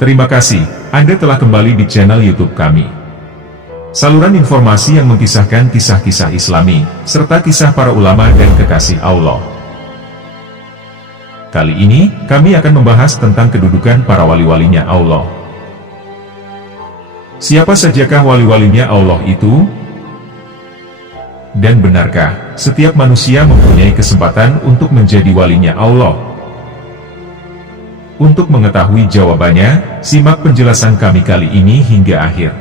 Terima kasih, Anda telah kembali di channel YouTube kami. Saluran informasi yang mengisahkan kisah-kisah Islami, serta kisah para ulama dan kekasih Allah. Kali ini, kami akan membahas tentang kedudukan para wali-walinya Allah. Siapa sajakah wali-walinya Allah itu? Dan benarkah setiap manusia mempunyai kesempatan untuk menjadi walinya Allah? Untuk mengetahui jawabannya, simak penjelasan kami kali ini hingga akhir.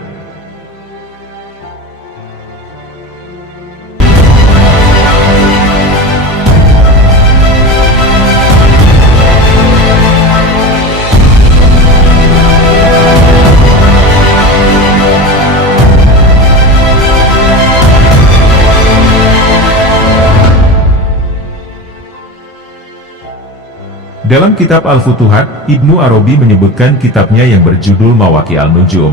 Dalam kitab Al-Futuhat, Ibnu Arabi menyebutkan kitabnya yang berjudul Mawaqi' An-Nujum,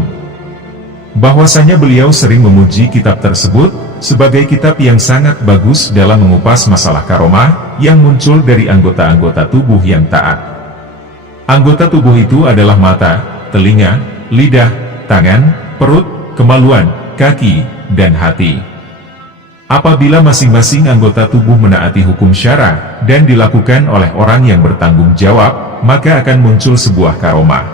bahwasanya beliau sering memuji kitab tersebut sebagai kitab yang sangat bagus dalam mengupas masalah karomah yang muncul dari anggota-anggota tubuh yang taat. Anggota tubuh itu adalah mata, telinga, lidah, tangan, perut, kemaluan, kaki, dan hati. Apabila masing-masing anggota tubuh menaati hukum syara dan dilakukan oleh orang yang bertanggung jawab, maka akan muncul sebuah karomah.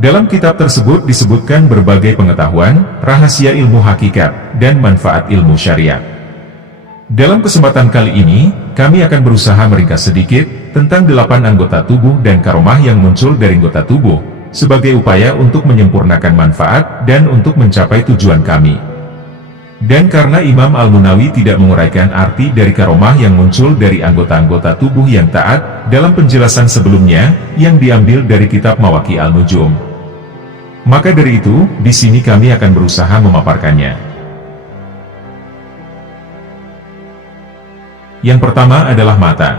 Dalam kitab tersebut disebutkan berbagai pengetahuan, rahasia ilmu hakikat, dan manfaat ilmu syariat. Dalam kesempatan kali ini, kami akan berusaha meringkas sedikit tentang 8 anggota tubuh dan karomah yang muncul dari anggota tubuh, sebagai upaya untuk menyempurnakan manfaat dan untuk mencapai tujuan kami. Dan karena Imam Al-Munawi tidak menguraikan arti dari karomah yang muncul dari anggota-anggota tubuh yang taat dalam penjelasan sebelumnya yang diambil dari kitab Mawaqi' An-Nujum, maka dari itu, di sini kami akan berusaha memaparkannya. Yang pertama adalah mata.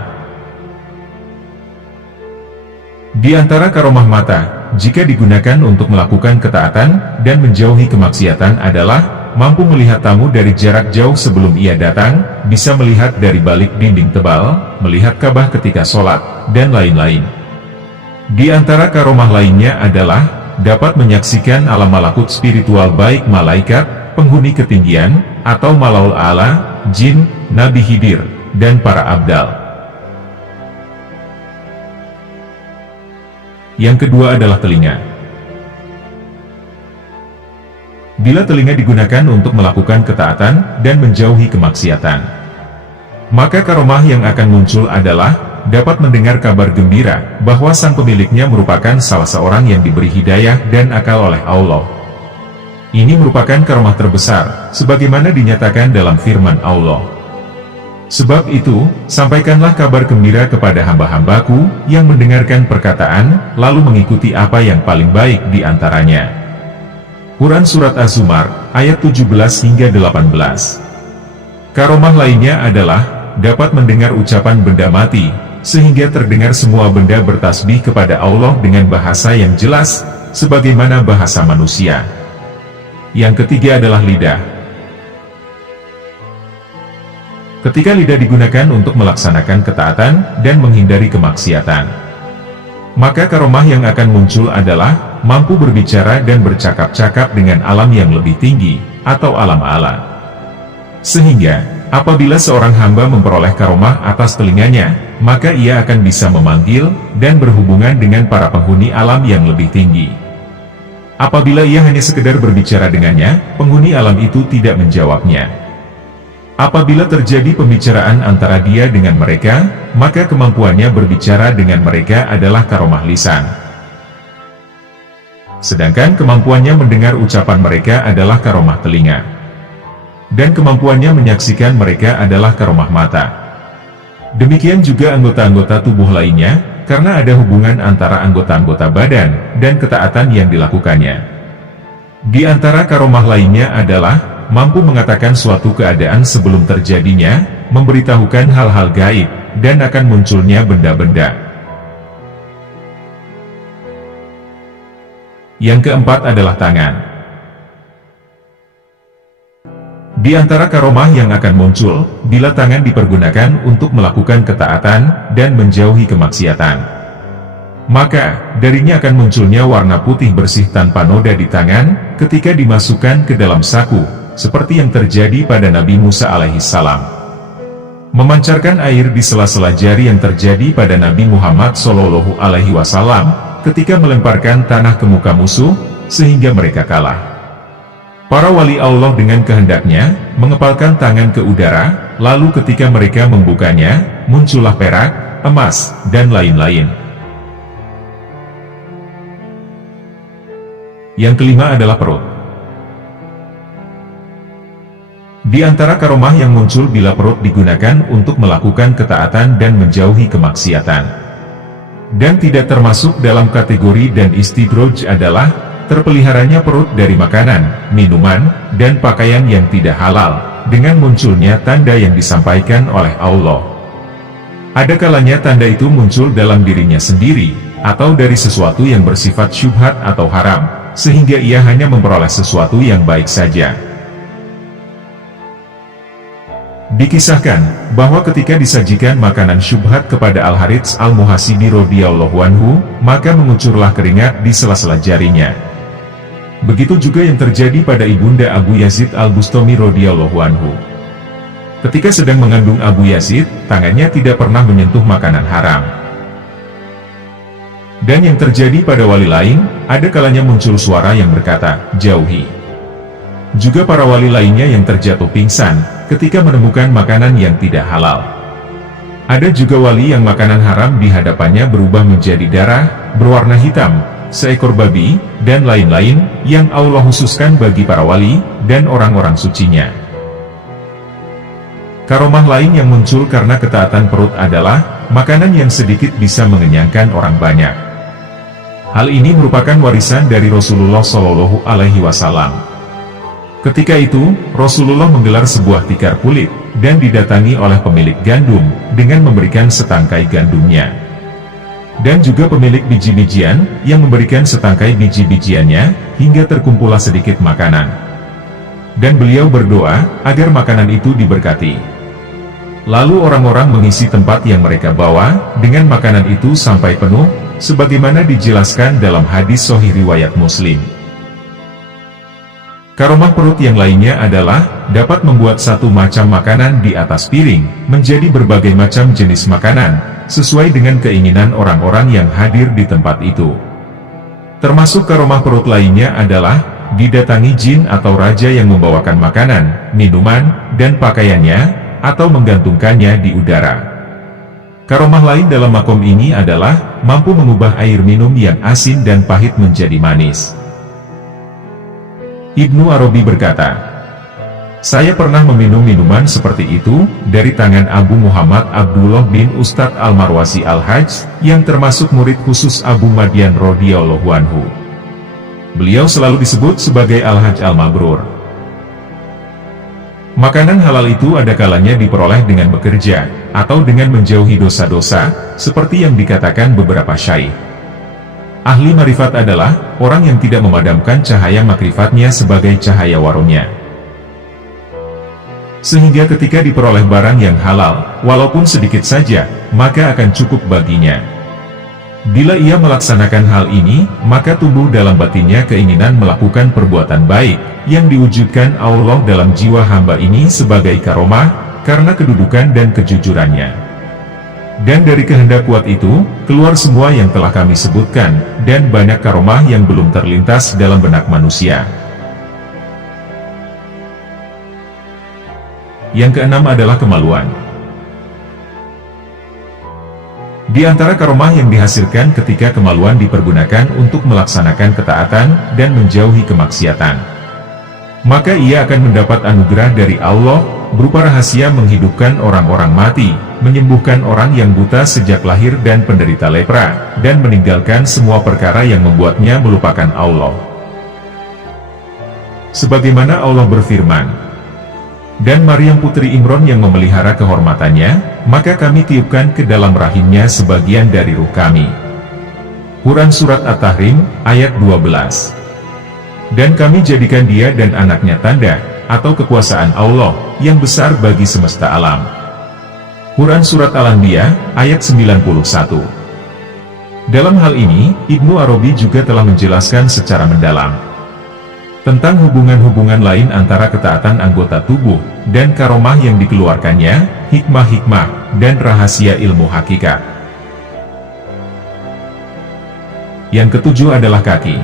Di antara karomah mata, jika digunakan untuk melakukan ketaatan dan menjauhi kemaksiatan adalah mampu melihat tamu dari jarak jauh sebelum ia datang, bisa melihat dari balik dinding tebal, melihat Ka'bah ketika sholat, dan lain-lain. Di antara karomah lainnya adalah dapat menyaksikan alam malakut spiritual baik malaikat, penghuni ketinggian, atau malaul a'la, jin, Nabi Khidir, dan para abdal. Yang kedua adalah telinga. Bila telinga digunakan untuk melakukan ketaatan dan menjauhi kemaksiatan, maka karomah yang akan muncul adalah dapat mendengar kabar gembira bahwa sang pemiliknya merupakan salah seorang yang diberi hidayah dan akal oleh Allah. Ini merupakan karomah terbesar, sebagaimana dinyatakan dalam firman Allah. Sebab itu, sampaikanlah kabar gembira kepada hamba-hambaku yang mendengarkan perkataan, lalu mengikuti apa yang paling baik di antaranya. Quran Surat Az-Zumar, ayat 17 hingga 18. Karomah lainnya adalah dapat mendengar ucapan benda mati, sehingga terdengar semua benda bertasbih kepada Allah dengan bahasa yang jelas, sebagaimana bahasa manusia. Yang ketiga adalah lidah. Ketika lidah digunakan untuk melaksanakan ketaatan dan menghindari kemaksiatan, maka karomah yang akan muncul adalah mampu berbicara dan bercakap-cakap dengan alam yang lebih tinggi, atau alam a'la. Sehingga, apabila seorang hamba memperoleh karomah atas telinganya, maka ia akan bisa memanggil dan berhubungan dengan para penghuni alam yang lebih tinggi. Apabila ia hanya sekedar berbicara dengannya, penghuni alam itu tidak menjawabnya. Apabila terjadi pembicaraan antara dia dengan mereka, maka kemampuannya berbicara dengan mereka adalah karomah lisan. Sedangkan kemampuannya mendengar ucapan mereka adalah karomah telinga. Dan kemampuannya menyaksikan mereka adalah karomah mata. Demikian juga anggota-anggota tubuh lainnya, karena ada hubungan antara anggota-anggota badan dan ketaatan yang dilakukannya. Di antara karomah lainnya adalah mampu mengatakan suatu keadaan sebelum terjadinya, memberitahukan hal-hal gaib, dan akan munculnya benda-benda. Yang keempat adalah tangan. Di antara karomah yang akan muncul, bila tangan dipergunakan untuk melakukan ketaatan dan menjauhi kemaksiatan, Maka, darinya akan munculnya warna putih bersih tanpa noda di tangan, ketika dimasukkan ke dalam saku, seperti yang terjadi pada Nabi Musa alaihissalam. Memancarkan air di sela-sela jari yang terjadi pada Nabi Muhammad SAW, ketika melemparkan tanah ke muka musuh, sehingga mereka kalah. Para wali Allah dengan kehendaknya, mengepalkan tangan ke udara, lalu ketika mereka membukanya, muncullah perak, emas, dan lain-lain. Yang kelima adalah perut. Di antara karomah yang muncul bila perut digunakan untuk melakukan ketaatan dan menjauhi kemaksiatan, dan tidak termasuk dalam kategori dan istidroj adalah terpeliharanya perut dari makanan, minuman, dan pakaian yang tidak halal, dengan munculnya tanda yang disampaikan oleh Allah. Ada kalanya tanda itu muncul dalam dirinya sendiri, atau dari sesuatu yang bersifat syubhat atau haram, sehingga ia hanya memperoleh sesuatu yang baik saja. Dikisahkan, bahwa ketika disajikan makanan syubhat kepada Al-Harits Al-Muhasibi radhiyallahu anhu, maka mengucurlah keringat di sela-sela jarinya. Begitu juga yang terjadi pada ibunda Abu Yazid Al-Bustami radhiyallahu anhu. Ketika sedang mengandung Abu Yazid, tangannya tidak pernah menyentuh makanan haram. Dan yang terjadi pada wali lain, ada kalanya muncul suara yang berkata, "Jauhi." Juga para wali lainnya yang terjatuh pingsan, ketika menemukan makanan yang tidak halal. Ada juga wali yang makanan haram di hadapannya berubah menjadi darah, berwarna hitam, seekor babi, dan lain-lain, yang Allah khususkan bagi para wali, dan orang-orang sucinya. Karomah lain yang muncul karena ketaatan perut adalah, makanan yang sedikit bisa mengenyangkan orang banyak. Hal ini merupakan warisan dari Rasulullah SAW. Ketika itu, Rasulullah menggelar sebuah tikar kulit, dan didatangi oleh pemilik gandum, dengan memberikan setangkai gandumnya. Dan juga pemilik biji-bijian, yang memberikan setangkai biji-bijiannya, hingga terkumpullah sedikit makanan. Dan beliau berdoa, agar makanan itu diberkati. Lalu orang-orang mengisi tempat yang mereka bawa, dengan makanan itu sampai penuh, sebagaimana dijelaskan dalam hadis sahih riwayat Muslim. Karomah perut yang lainnya adalah, dapat membuat satu macam makanan di atas piring, menjadi berbagai macam jenis makanan, sesuai dengan keinginan orang-orang yang hadir di tempat itu. Termasuk karomah perut lainnya adalah, didatangi jin atau raja yang membawakan makanan, minuman, dan pakaiannya, atau menggantungkannya di udara. Karomah lain dalam makom ini adalah, mampu mengubah air minum yang asin dan pahit menjadi manis. Ibnu Arabi berkata, "Saya pernah meminum minuman seperti itu, dari tangan Abu Muhammad Abdullah bin Ustadz Al-Marwasi Al-Hajj, yang termasuk murid khusus Abu Madian radhiyallahu anhu. Beliau selalu disebut sebagai Al-Hajj Al-Mabrur." Makanan halal itu ada kalanya diperoleh dengan bekerja, atau dengan menjauhi dosa-dosa, seperti yang dikatakan beberapa syaikh. Ahli marifat adalah, orang yang tidak memadamkan cahaya makrifatnya sebagai cahaya warungnya. Sehingga ketika diperoleh barang yang halal, walaupun sedikit saja, maka akan cukup baginya. Bila ia melaksanakan hal ini, maka tumbuh dalam batinnya keinginan melakukan perbuatan baik, yang diwujudkan Allah dalam jiwa hamba ini sebagai karomah, karena kedudukan dan kejujurannya. Dan dari kehendak kuat itu, keluar semua yang telah kami sebutkan, dan banyak karomah yang belum terlintas dalam benak manusia. Yang keenam adalah kemaluan. Di antara karomah yang dihasilkan ketika kemaluan dipergunakan untuk melaksanakan ketaatan, dan menjauhi kemaksiatan, maka ia akan mendapat anugerah dari Allah, berupa rahasia menghidupkan orang-orang mati, menyembuhkan orang yang buta sejak lahir dan penderita lepra, dan meninggalkan semua perkara yang membuatnya melupakan Allah. Sebagaimana Allah berfirman, "Dan Maryam putri Imron yang memelihara kehormatannya, maka kami tiupkan ke dalam rahimnya sebagian dari ruh kami." Quran Surat At-Tahrim, ayat 12. "Dan kami jadikan dia dan anaknya tanda, atau kekuasaan Allah, yang besar bagi semesta alam." Quran Surat Al-Anbiya, ayat 91. Dalam hal ini, Ibnu Arabi juga telah menjelaskan secara mendalam tentang hubungan-hubungan lain antara ketaatan anggota tubuh dan karomah yang dikeluarkannya, hikmah-hikmah, dan rahasia ilmu hakikat. Yang ketujuh adalah kaki.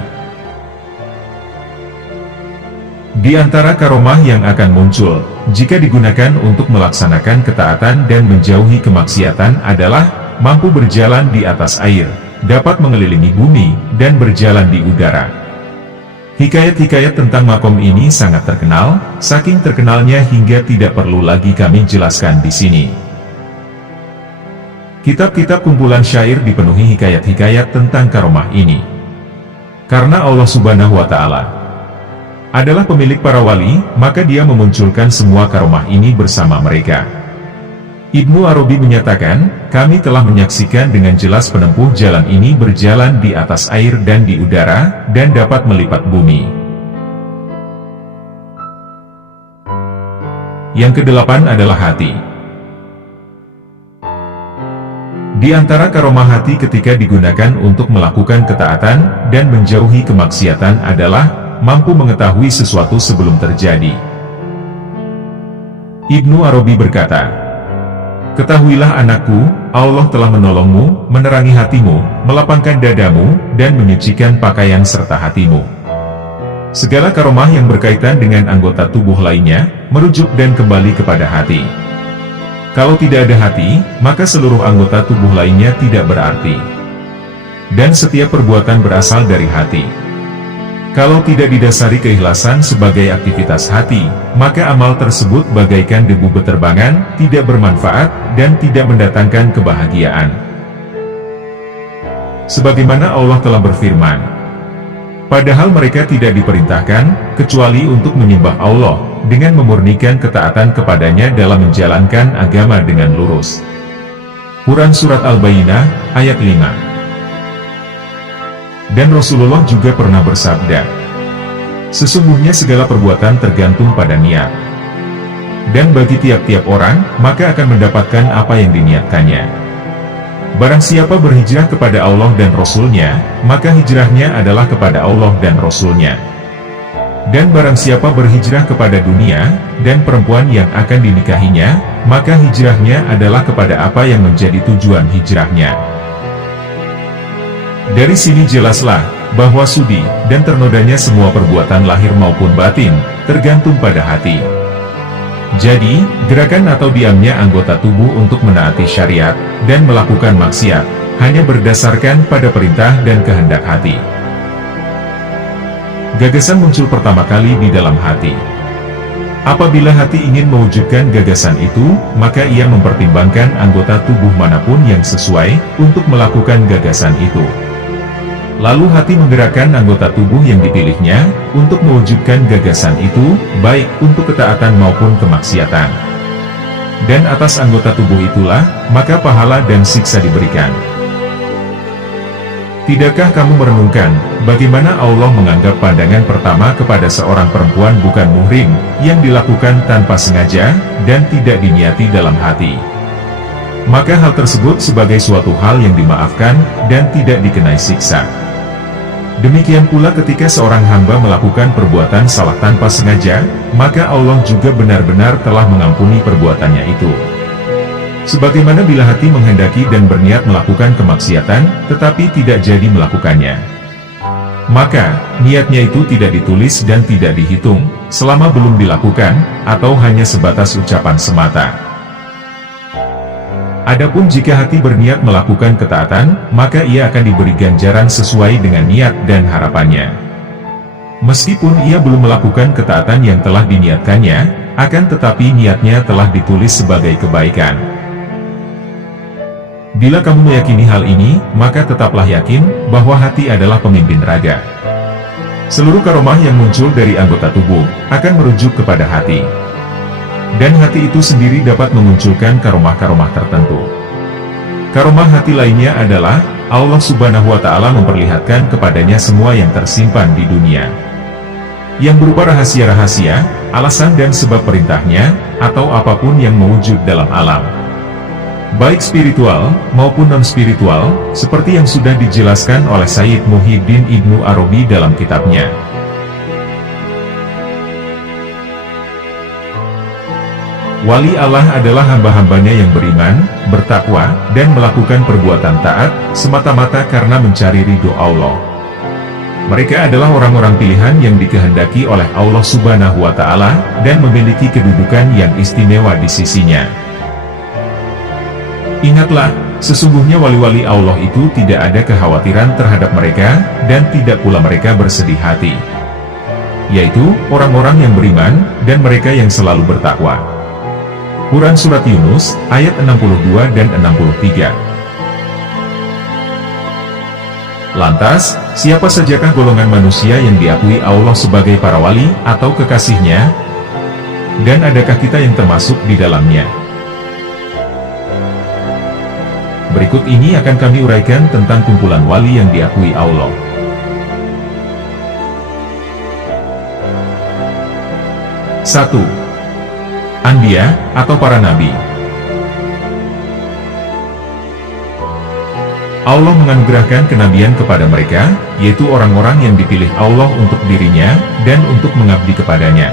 Di antara karomah yang akan muncul, jika digunakan untuk melaksanakan ketaatan dan menjauhi kemaksiatan adalah mampu berjalan di atas air, dapat mengelilingi bumi, dan berjalan di udara. Hikayat-hikayat tentang makom ini sangat terkenal, saking terkenalnya hingga tidak perlu lagi kami jelaskan di sini. Kitab-kitab kumpulan syair dipenuhi hikayat-hikayat tentang karomah ini. Karena Allah Subhanahu wa Ta'ala adalah pemilik para wali, maka Dia memunculkan semua karomah ini bersama mereka. Ibnu Arabi menyatakan, kami telah menyaksikan dengan jelas penempuh jalan ini berjalan di atas air dan di udara, dan dapat melipat bumi. Yang kedelapan adalah hati. Di antara karomah hati ketika digunakan untuk melakukan ketaatan dan menjauhi kemaksiatan adalah mampu mengetahui sesuatu sebelum terjadi. Ibnu Arabi berkata, ketahuilah anakku, Allah telah menolongmu, menerangi hatimu, melapangkan dadamu, dan menyucikan pakaian serta hatimu. Segala karomah yang berkaitan dengan anggota tubuh lainnya, merujuk dan kembali kepada hati. Kalau tidak ada hati, maka seluruh anggota tubuh lainnya tidak berarti. Dan setiap perbuatan berasal dari hati. Kalau tidak didasari keikhlasan sebagai aktivitas hati, maka amal tersebut bagaikan debu beterbangan, tidak bermanfaat, dan tidak mendatangkan kebahagiaan. Sebagaimana Allah telah berfirman, padahal mereka tidak diperintahkan, kecuali untuk menyembah Allah, dengan memurnikan ketaatan kepadanya dalam menjalankan agama dengan lurus. Quran Surat Al-Bayyinah, ayat 5. Dan Rasulullah juga pernah bersabda, sesungguhnya segala perbuatan tergantung pada niat. Dan bagi tiap-tiap orang, maka akan mendapatkan apa yang diniatkannya. Barang siapa berhijrah kepada Allah dan Rasul-Nya, maka hijrahnya adalah kepada Allah dan Rasul-Nya. Dan barang siapa berhijrah kepada dunia, dan perempuan yang akan dinikahinya, maka hijrahnya adalah kepada apa yang menjadi tujuan hijrahnya. Dari sini jelaslah, bahwa sudi, dan ternodanya semua perbuatan lahir maupun batin, tergantung pada hati. Jadi, gerakan atau diamnya anggota tubuh untuk menaati syariat, dan melakukan maksiat, hanya berdasarkan pada perintah dan kehendak hati. Gagasan muncul pertama kali di dalam hati. Apabila hati ingin mewujudkan gagasan itu, maka ia mempertimbangkan anggota tubuh manapun yang sesuai, untuk melakukan gagasan itu. Lalu hati menggerakkan anggota tubuh yang dipilihnya, untuk mewujudkan gagasan itu, baik untuk ketaatan maupun kemaksiatan. Dan atas anggota tubuh itulah, maka pahala dan siksa diberikan. Tidakkah kamu merenungkan, bagaimana Allah menganggap pandangan pertama kepada seorang perempuan bukan muhrim, yang dilakukan tanpa sengaja, dan tidak diniati dalam hati? Maka hal tersebut sebagai suatu hal yang dimaafkan, dan tidak dikenai siksa. Demikian pula ketika seorang hamba melakukan perbuatan salah tanpa sengaja, maka Allah juga benar-benar telah mengampuni perbuatannya itu. Sebagaimana bila hati menghendaki dan berniat melakukan kemaksiatan, tetapi tidak jadi melakukannya, maka niatnya itu tidak ditulis dan tidak dihitung, selama belum dilakukan, atau hanya sebatas ucapan semata. Adapun jika hati berniat melakukan ketaatan, maka ia akan diberi ganjaran sesuai dengan niat dan harapannya. Meskipun ia belum melakukan ketaatan yang telah diniatkannya, akan tetapi niatnya telah ditulis sebagai kebaikan. Bila kamu meyakini hal ini, maka tetaplah yakin, bahwa hati adalah pemimpin raga. Seluruh karomah yang muncul dari anggota tubuh, akan merujuk kepada hati. Dan hati itu sendiri dapat memunculkan karomah-karomah tertentu. Karomah hati lainnya adalah, Allah Subhanahu wa Ta'ala memperlihatkan kepadanya semua yang tersimpan di dunia, yang berupa rahasia-rahasia, alasan dan sebab perintahnya, atau apapun yang mewujud dalam alam. baik spiritual maupun non-spiritual, seperti yang sudah dijelaskan oleh Syed Muhyiddin Ibnu Arabi dalam kitabnya. Wali Allah adalah hamba-hambanya yang beriman, bertakwa, dan melakukan perbuatan taat, semata-mata karena mencari ridho Allah. Mereka adalah orang-orang pilihan yang dikehendaki oleh Allah Subhanahu wa Ta'ala, dan memiliki kedudukan yang istimewa di sisinya. Ingatlah, sesungguhnya wali-wali Allah itu tidak ada kekhawatiran terhadap mereka, dan tidak pula mereka bersedih hati. Yaitu, orang-orang yang beriman, dan mereka yang selalu bertakwa. Quran Surat Yunus, ayat 62 dan 63. Lantas, siapa sajakah golongan manusia yang diakui Allah sebagai para wali atau kekasihnya? Dan adakah kita yang termasuk di dalamnya? Berikut ini akan kami uraikan tentang kumpulan wali yang diakui Allah. Satu. Anbiya, atau para nabi. Allah menganugerahkan kenabian kepada mereka, yaitu orang-orang yang dipilih Allah untuk dirinya, dan untuk mengabdi kepadanya.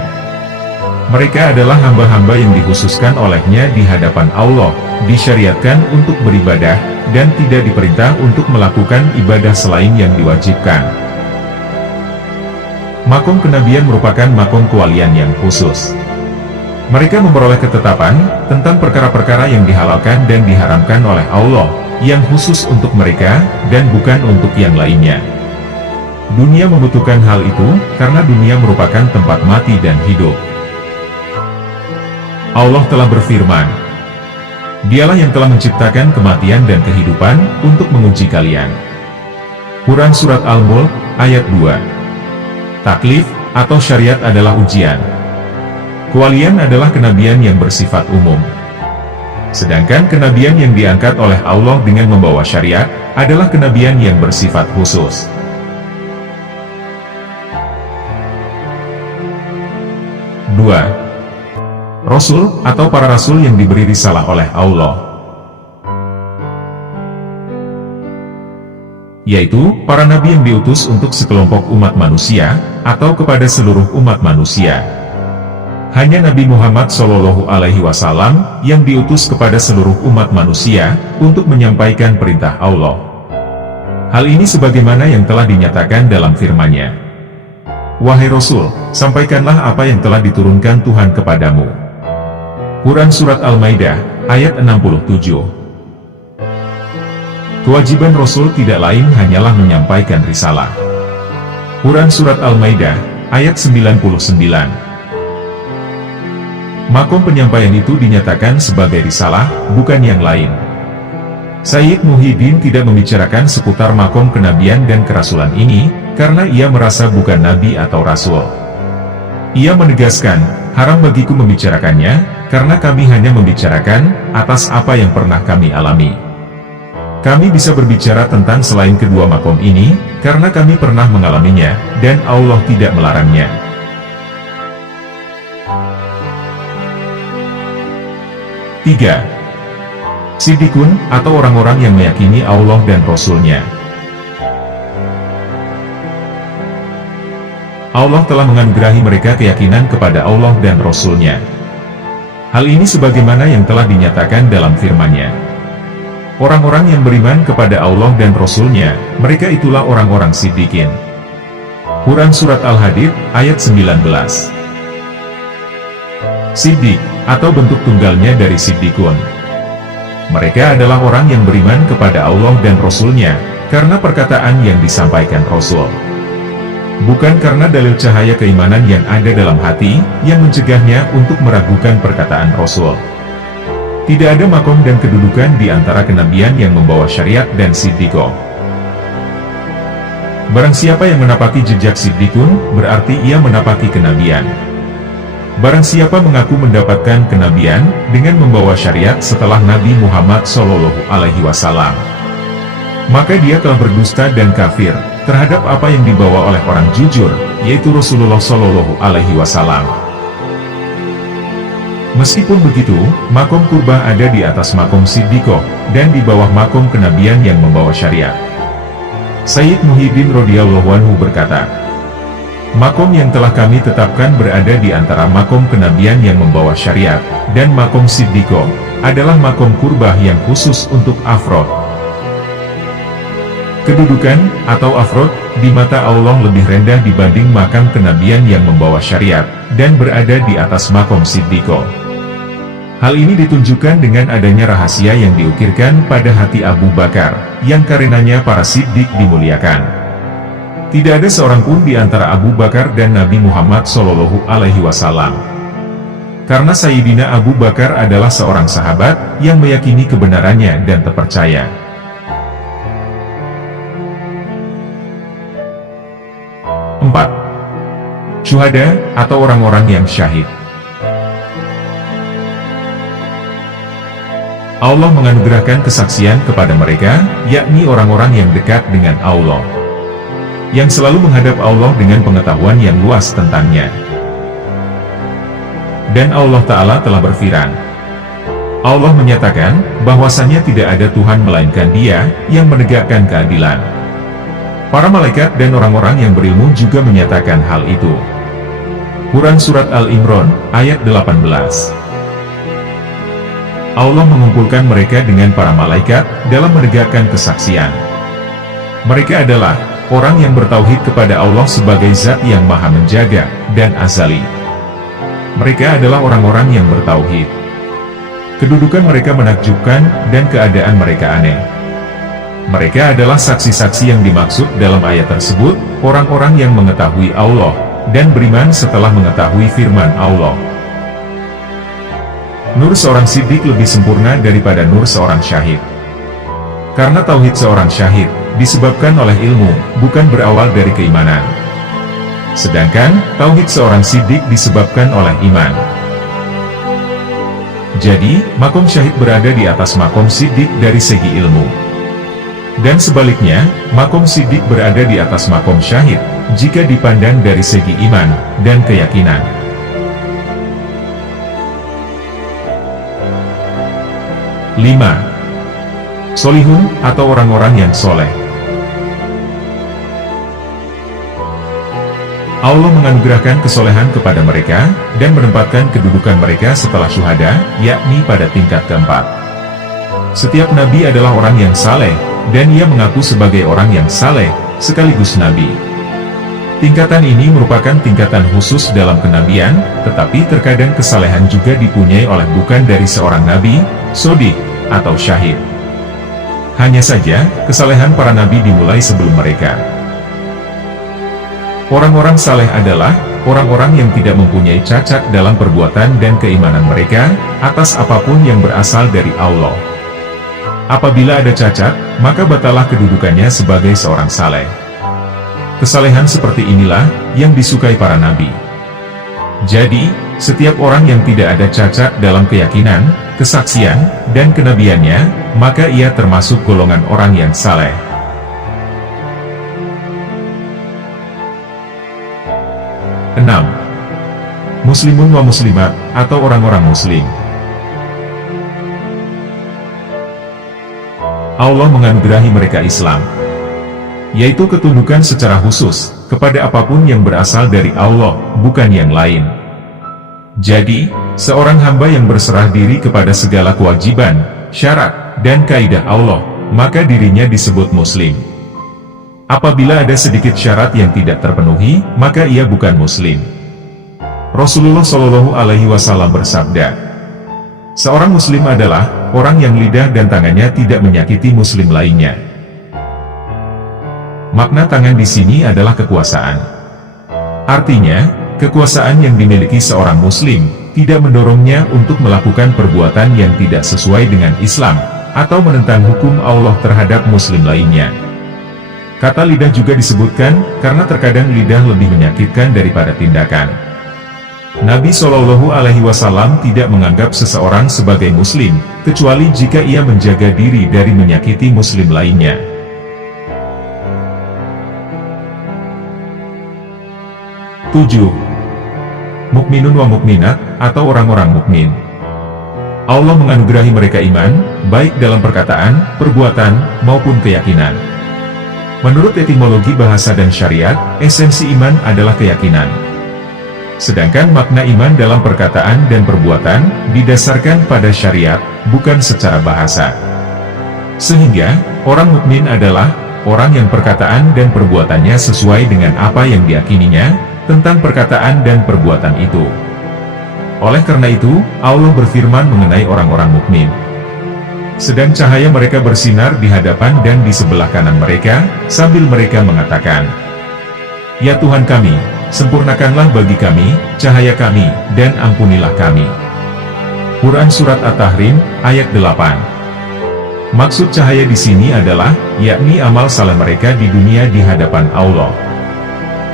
Mereka adalah hamba-hamba yang dikhususkan olehnya di hadapan Allah, disyariatkan untuk beribadah, dan tidak diperintah untuk melakukan ibadah selain yang diwajibkan. Makom kenabian merupakan makom kewalian yang khusus. Mereka memperoleh ketetapan tentang perkara-perkara yang dihalalkan dan diharamkan oleh Allah, yang khusus untuk mereka, dan bukan untuk yang lainnya. Dunia membutuhkan hal itu, karena dunia merupakan tempat mati dan hidup. Allah telah berfirman, Dialah yang telah menciptakan kematian dan kehidupan, untuk menguji kalian. Quran Surat Al-Mulk, ayat 2. Taklif, atau syariat adalah ujian. Kewalian adalah kenabian yang bersifat umum. Sedangkan kenabian yang diangkat oleh Allah dengan membawa syariat, adalah kenabian yang bersifat khusus. Dua. Rasul, atau para rasul yang diberi risalah oleh Allah. Yaitu, para nabi yang diutus untuk sekelompok umat manusia, atau kepada seluruh umat manusia. Hanya Nabi Muhammad SAW yang diutus kepada seluruh umat manusia, untuk menyampaikan perintah Allah. Hal ini sebagaimana yang telah dinyatakan dalam firman-Nya. Wahai Rasul, sampaikanlah apa yang telah diturunkan Tuhan kepadamu. Quran Surat Al-Maidah, ayat 67. Kewajiban Rasul tidak lain hanyalah menyampaikan risalah. Quran Surat Al-Maidah, ayat 99. Makom penyampaian itu dinyatakan sebagai risalah, bukan yang lain. Syed Muhyiddin tidak membicarakan seputar makom kenabian dan kerasulan ini, karena ia merasa bukan nabi atau rasul. Ia menegaskan, haram bagiku membicarakannya, karena kami hanya membicarakan atas apa yang pernah kami alami. Kami bisa berbicara tentang selain kedua makom ini, karena kami pernah mengalaminya, dan Allah tidak melarangnya. 3. Siddiqun, atau orang-orang yang meyakini Allah dan Rasul-Nya. Allah telah menganugerahi mereka keyakinan kepada Allah dan Rasul-Nya. Hal ini sebagaimana yang telah dinyatakan dalam firman-Nya. Orang-orang yang beriman kepada Allah dan Rasul-Nya, mereka itulah orang-orang siddiqin. Quran Surat Al-Hadid, ayat 19. Siddiq, atau bentuk tunggalnya dari Siddiqun. Mereka adalah orang yang beriman kepada Allah dan Rasul-Nya, karena perkataan yang disampaikan Rasul. Bukan karena dalil cahaya keimanan yang ada dalam hati, yang mencegahnya untuk meragukan perkataan Rasul. Tidak ada makom dan kedudukan di antara kenabian yang membawa syariat dan Siddiqoh. Barang siapa yang menapaki jejak Siddiqun, berarti ia menapaki kenabian. Barang siapa mengaku mendapatkan kenabian, dengan membawa syariat setelah Nabi Muhammad SAW, maka dia telah berdusta dan kafir, terhadap apa yang dibawa oleh orang jujur, yaitu Rasulullah SAW. Meskipun begitu, makom kurbah ada di atas makom siddiqoh, dan di bawah makom kenabian yang membawa syariat. Sayyid Muhyiddin radhiyallahu anhu berkata, makom yang telah kami tetapkan berada di antara makom kenabian yang membawa syariat, dan makom siddiqoh, adalah makom kurbah yang khusus untuk afrod. Kedudukan, atau afrod, di mata Allah lebih rendah dibanding makam kenabian yang membawa syariat, dan berada di atas makom siddiqoh. Hal ini ditunjukkan dengan adanya rahasia yang diukirkan pada hati Abu Bakar, yang karenanya para siddiq dimuliakan. Tidak ada seorang pun di antara Abu Bakar dan Nabi Muhammad SAW. Karena Sayyidina Abu Bakar adalah seorang sahabat, yang meyakini kebenarannya dan terpercaya. Empat. Syuhada, atau orang-orang yang syahid. Allah menganugerahkan kesaksian kepada mereka, yakni orang-orang yang dekat dengan Allah, yang selalu menghadap Allah dengan pengetahuan yang luas tentangnya. Dan Allah Ta'ala telah berfirman, Allah menyatakan, bahwasanya tidak ada Tuhan melainkan Dia, yang menegakkan keadilan. Para malaikat dan orang-orang yang berilmu juga menyatakan hal itu. Quran Surat Al-Imran, ayat 18. Allah mengumpulkan mereka dengan para malaikat, dalam menegakkan kesaksian. Mereka adalah orang yang bertauhid kepada Allah sebagai zat yang maha menjaga, dan azali. Mereka adalah orang-orang yang bertauhid. Kedudukan mereka menakjubkan, dan keadaan mereka aneh. Mereka adalah saksi-saksi yang dimaksud dalam ayat tersebut, orang-orang yang mengetahui Allah, dan beriman setelah mengetahui firman Allah. Nur seorang siddiq lebih sempurna daripada nur seorang syahid. Karena tauhid seorang syahid, disebabkan oleh ilmu, bukan berawal dari keimanan. Sedangkan, tauhid seorang siddiq disebabkan oleh iman. Jadi, makom syahid berada di atas makom siddiq dari segi ilmu. Dan sebaliknya, makom siddiq berada di atas makom syahid, jika dipandang dari segi iman, dan keyakinan. 5. Solihun, atau orang-orang yang soleh. Allah menganugerahkan kesolehan kepada mereka, dan menempatkan kedudukan mereka setelah syuhada, yakni pada tingkat keempat. Setiap nabi adalah orang yang saleh, dan ia mengaku sebagai orang yang saleh, sekaligus nabi. Tingkatan ini merupakan tingkatan khusus dalam kenabian, tetapi terkadang kesalehan juga dipunyai oleh bukan dari seorang nabi, shodiq, atau syahid. Hanya saja, kesalehan para nabi dimulai sebelum mereka. Orang-orang saleh adalah orang-orang yang tidak mempunyai cacat dalam perbuatan dan keimanan mereka, atas apapun yang berasal dari Allah. Apabila ada cacat, maka batalah kedudukannya sebagai seorang saleh. Kesalehan seperti inilah yang disukai para nabi. Jadi, setiap orang yang tidak ada cacat dalam keyakinan, kesaksian, dan kenabiannya, maka ia termasuk golongan orang yang saleh. Enam. Muslimun wa muslimat, atau orang-orang muslim. Allah menganugerahi mereka Islam, yaitu ketundukan secara khusus, kepada apapun yang berasal dari Allah, bukan yang lain. Jadi, seorang hamba yang berserah diri kepada segala kewajiban, syarat, dan kaidah Allah, maka dirinya disebut muslim. Apabila ada sedikit syarat yang tidak terpenuhi, maka ia bukan muslim. Rasulullah Shallallahu Alaihi Wasallam bersabda, seorang muslim adalah orang yang lidah dan tangannya tidak menyakiti muslim lainnya. Makna tangan di sini adalah kekuasaan. Artinya, kekuasaan yang dimiliki seorang muslim, tidak mendorongnya untuk melakukan perbuatan yang tidak sesuai dengan Islam, atau menentang hukum Allah terhadap muslim lainnya. Kata lidah juga disebutkan, karena terkadang lidah lebih menyakitkan daripada tindakan. Nabi Shallallahu Alaihi Wasallam tidak menganggap seseorang sebagai muslim, kecuali jika ia menjaga diri dari menyakiti muslim lainnya. 7. Mukminun wa mukminat, atau orang-orang mukmin. Allah menganugerahi mereka iman, baik dalam perkataan, perbuatan, maupun keyakinan. Menurut etimologi bahasa dan syariat, esensi iman adalah keyakinan. Sedangkan makna iman dalam perkataan dan perbuatan, didasarkan pada syariat, bukan secara bahasa. Sehingga, orang mukmin adalah orang yang perkataan dan perbuatannya sesuai dengan apa yang diyakininya, tentang perkataan dan perbuatan itu. Oleh karena itu, Allah berfirman mengenai orang-orang mukmin. Sedang cahaya mereka bersinar di hadapan dan di sebelah kanan mereka, sambil mereka mengatakan, "Ya Tuhan kami, sempurnakanlah bagi kami, cahaya kami, dan ampunilah kami." Quran Surat At-Tahrim, ayat 8. Maksud cahaya di sini adalah, yakni amal saleh mereka di dunia di hadapan Allah.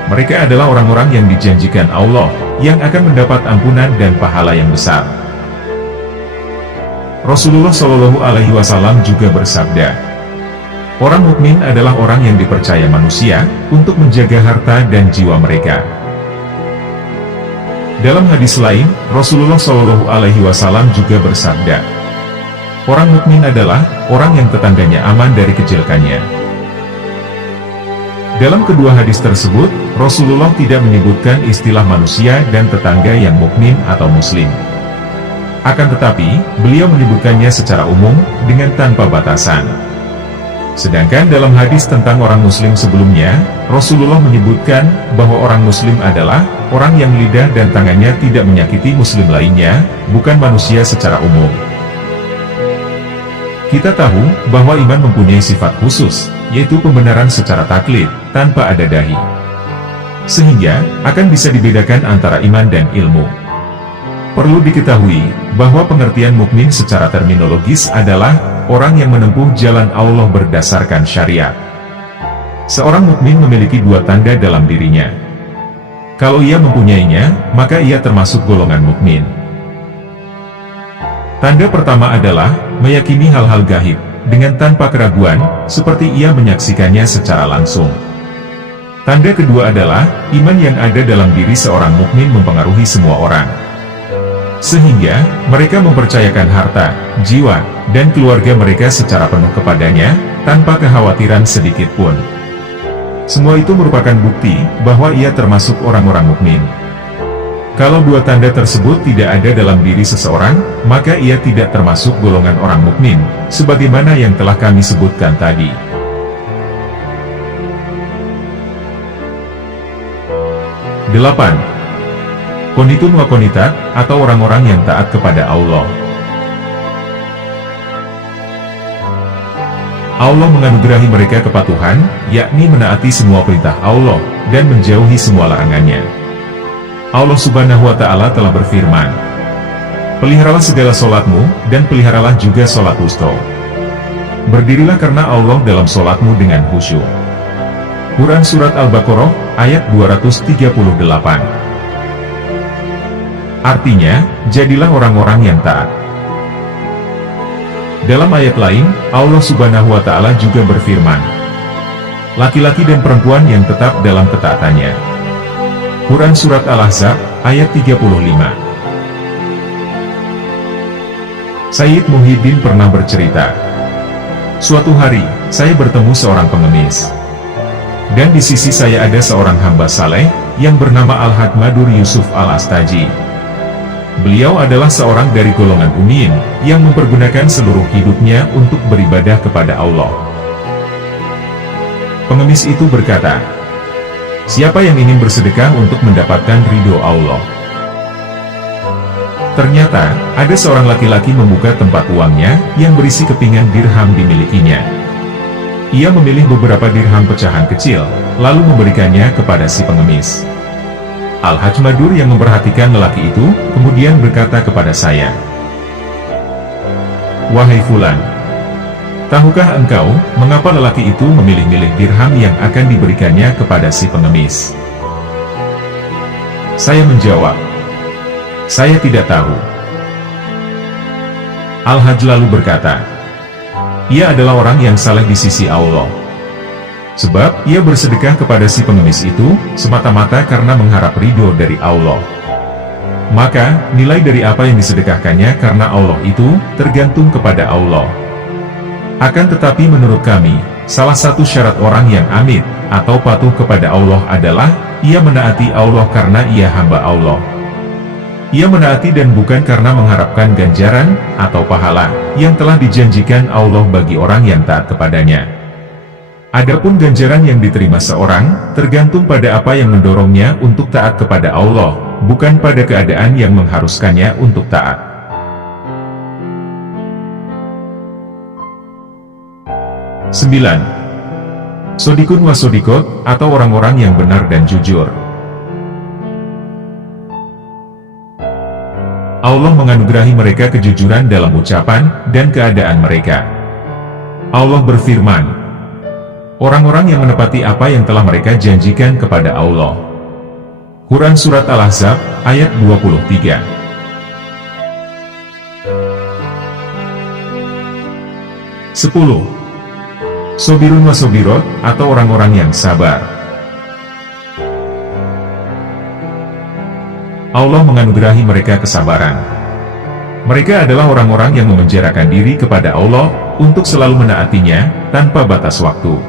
Mereka adalah orang-orang yang dijanjikan Allah, yang akan mendapat ampunan dan pahala yang besar. Rasulullah Shallallahu Alaihi Wasallam juga bersabda, orang mukmin adalah orang yang dipercaya manusia, untuk menjaga harta dan jiwa mereka. Dalam hadis lain, Rasulullah Shallallahu Alaihi Wasallam juga bersabda, orang mukmin adalah orang yang tetangganya aman dari kejelekannya. Dalam kedua hadis tersebut, Rasulullah tidak menyebutkan istilah manusia dan tetangga yang mukmin atau muslim. Akan tetapi, beliau menyebutkannya secara umum, dengan tanpa batasan. Sedangkan dalam hadis tentang orang muslim sebelumnya, Rasulullah menyebutkan bahwa orang muslim adalah orang yang lidah dan tangannya tidak menyakiti muslim lainnya, bukan manusia secara umum. Kita tahu bahwa iman mempunyai sifat khusus, yaitu pembenaran secara taklid, tanpa ada dahi. Sehingga, akan bisa dibedakan antara iman dan ilmu. Perlu diketahui, bahwa pengertian mukmin secara terminologis adalah, orang yang menempuh jalan Allah berdasarkan syariat. Seorang mukmin memiliki dua tanda dalam dirinya. Kalau ia mempunyainya, maka ia termasuk golongan mukmin. Tanda pertama adalah, meyakini hal-hal gaib, dengan tanpa keraguan, seperti ia menyaksikannya secara langsung. Tanda kedua adalah, iman yang ada dalam diri seorang mukmin mempengaruhi semua orang. Sehingga, mereka mempercayakan harta, jiwa, dan keluarga mereka secara penuh kepadanya, tanpa kekhawatiran sedikit pun. Semua itu merupakan bukti, bahwa ia termasuk orang-orang mukmin. Kalau dua tanda tersebut tidak ada dalam diri seseorang, maka ia tidak termasuk golongan orang mukmin, sebagaimana yang telah kami sebutkan tadi. 8. Qonitun wa qonitat, atau orang-orang yang taat kepada Allah. Allah menganugerahi mereka kepatuhan, yakni menaati semua perintah Allah, dan menjauhi semua larangannya. Allah Subhanahu wa Ta'ala telah berfirman, peliharalah segala solatmu, dan peliharalah juga solat wusta. Berdirilah karena Allah dalam solatmu dengan khusyuk. Quran Surat Al-Baqarah, ayat 238. Artinya, jadilah orang-orang yang taat. Dalam ayat lain, Allah Subhanahu wa Ta'ala juga berfirman, laki-laki dan perempuan yang tetap dalam ketaatannya. Quran Surat Al-Ahzab, ayat 35. Sayyid Muhyiddin pernah bercerita, suatu hari, saya bertemu seorang pengemis. Dan di sisi saya ada seorang hamba saleh, yang bernama Al-Haj Madur Yusuf Al-Astaji. Beliau adalah seorang dari golongan ummiyin, yang mempergunakan seluruh hidupnya untuk beribadah kepada Allah. Pengemis itu berkata, siapa yang ingin bersedekah untuk mendapatkan ridho Allah? Ternyata, ada seorang laki-laki membuka tempat uangnya, yang berisi kepingan dirham dimilikinya. Ia memilih beberapa dirham pecahan kecil, lalu memberikannya kepada si pengemis. Al-Haj Madur yang memperhatikan lelaki itu, kemudian berkata kepada saya, wahai Fulan, tahukah engkau, mengapa lelaki itu memilih-milih dirham yang akan diberikannya kepada si pengemis? Saya menjawab, saya tidak tahu. Al-Haj lalu berkata, ia adalah orang yang saleh di sisi Allah. Sebab, ia bersedekah kepada si pengemis itu, semata-mata karena mengharap ridho dari Allah. maka nilai dari apa yang disedekahkannya karena Allah itu tergantung kepada Allah. Akan tetapi menurut kami, salah satu syarat orang yang amit atau patuh kepada Allah adalah ia menaati Allah karena ia hamba Allah. Ia menaati dan bukan karena mengharapkan ganjaran atau pahala yang telah dijanjikan Allah bagi orang yang taat kepadanya. Adapun ganjaran yang diterima seorang tergantung pada apa yang mendorongnya untuk taat kepada Allah, bukan pada keadaan yang mengharuskannya untuk taat. Sembilan. Sodikun wa sodikot, atau orang-orang yang benar dan jujur. Allah menganugerahi mereka kejujuran dalam ucapan dan keadaan mereka. Allah berfirman, orang-orang yang menepati apa yang telah mereka janjikan kepada Allah. Quran Surat Al-Ahzab, ayat 23. 10. Sobirun wa sobirot, atau orang-orang yang sabar. Allah menganugerahi mereka kesabaran. Mereka adalah orang-orang yang memenjarakan diri kepada Allah untuk selalu menaatinya tanpa batas waktu.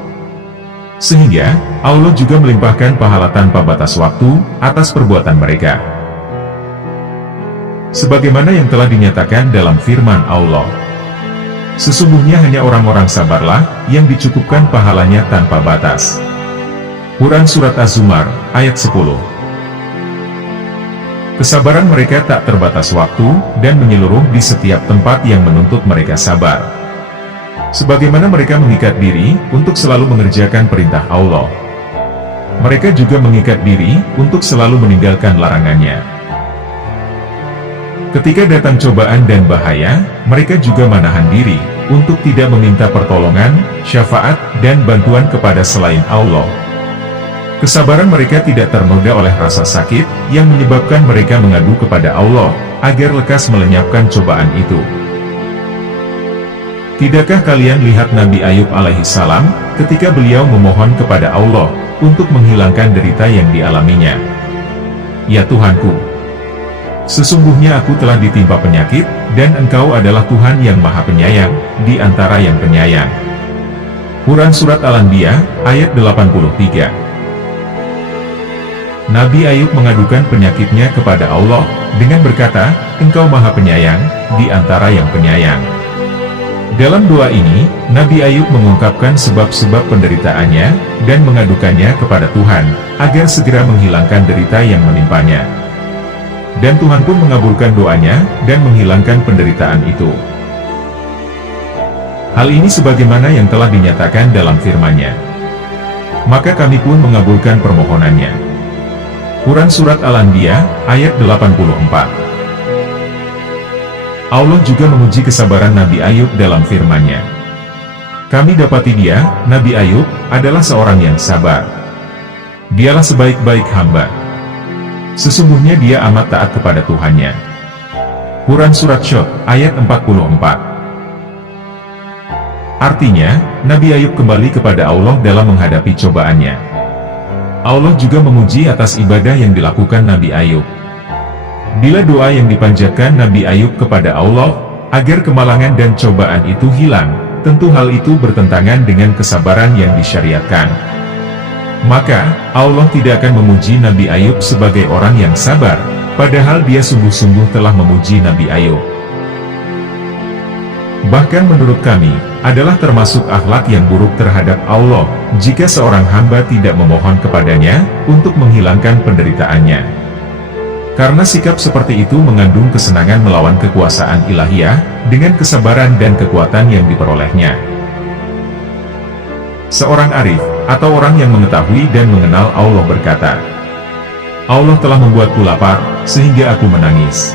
Sehingga Allah juga melimpahkan pahala tanpa batas waktu atas perbuatan mereka. Sebagaimana yang telah dinyatakan dalam firman Allah, sesungguhnya hanya orang-orang sabarlah yang dicukupkan pahalanya tanpa batas. Quran Surat Az-Zumar, ayat 10. Kesabaran mereka tak terbatas waktu dan menyeluruh di setiap tempat yang menuntut mereka sabar. Sebagaimana mereka mengikat diri untuk selalu mengerjakan perintah Allah, mereka juga mengikat diri untuk selalu meninggalkan larangannya. Ketika datang cobaan dan bahaya, mereka juga menahan diri untuk tidak meminta pertolongan, syafaat, dan bantuan kepada selain Allah. Kesabaran mereka tidak ternoda oleh rasa sakit yang menyebabkan mereka mengadu kepada Allah agar lekas melenyapkan cobaan itu. Tidakkah kalian lihat Nabi Ayub alaihissalam ketika beliau memohon kepada Allah untuk menghilangkan derita yang dialaminya? Ya Tuhanku, sesungguhnya aku telah ditimpa penyakit, dan Engkau adalah Tuhan yang Maha Penyayang di antara yang penyayang. Quran Surat Al-Anbiya, ayat 83. Nabi Ayub mengadukan penyakitnya kepada Allah dengan berkata, Engkau Maha Penyayang di antara yang penyayang. Dalam doa ini, Nabi Ayub mengungkapkan sebab-sebab penderitaannya dan mengadukannya kepada Tuhan agar segera menghilangkan derita yang menimpanya. Dan Tuhan pun mengabulkan doanya dan menghilangkan penderitaan itu. Hal ini sebagaimana yang telah dinyatakan dalam firman-Nya. Maka kami pun mengabulkan permohonannya. Quran Surat Al-Anbiya, ayat 84. Allah juga memuji kesabaran Nabi Ayub dalam firman-Nya. Kami dapati dia, Nabi Ayub, adalah seorang yang sabar. Dialah sebaik-baik hamba. Sesungguhnya dia amat taat kepada Tuhannya. Quran Surat Syod, ayat 44. Artinya, Nabi Ayub kembali kepada Allah dalam menghadapi cobaannya. Allah juga memuji atas ibadah yang dilakukan Nabi Ayub. Bila doa yang dipanjatkan Nabi Ayub kepada Allah, agar kemalangan dan cobaan itu hilang, tentu hal itu bertentangan dengan kesabaran yang disyariatkan. Maka, Allah tidak akan memuji Nabi Ayub sebagai orang yang sabar, padahal dia sungguh-sungguh telah memuji Nabi Ayub. Bahkan menurut kami, adalah termasuk akhlak yang buruk terhadap Allah, jika seorang hamba tidak memohon kepadanya, untuk menghilangkan penderitaannya. Karena sikap seperti itu mengandung kesenangan melawan kekuasaan ilahiyah, dengan kesabaran dan kekuatan yang diperolehnya. Seorang arif, atau orang yang mengetahui dan mengenal Allah berkata, Allah telah membuatku lapar, sehingga aku menangis.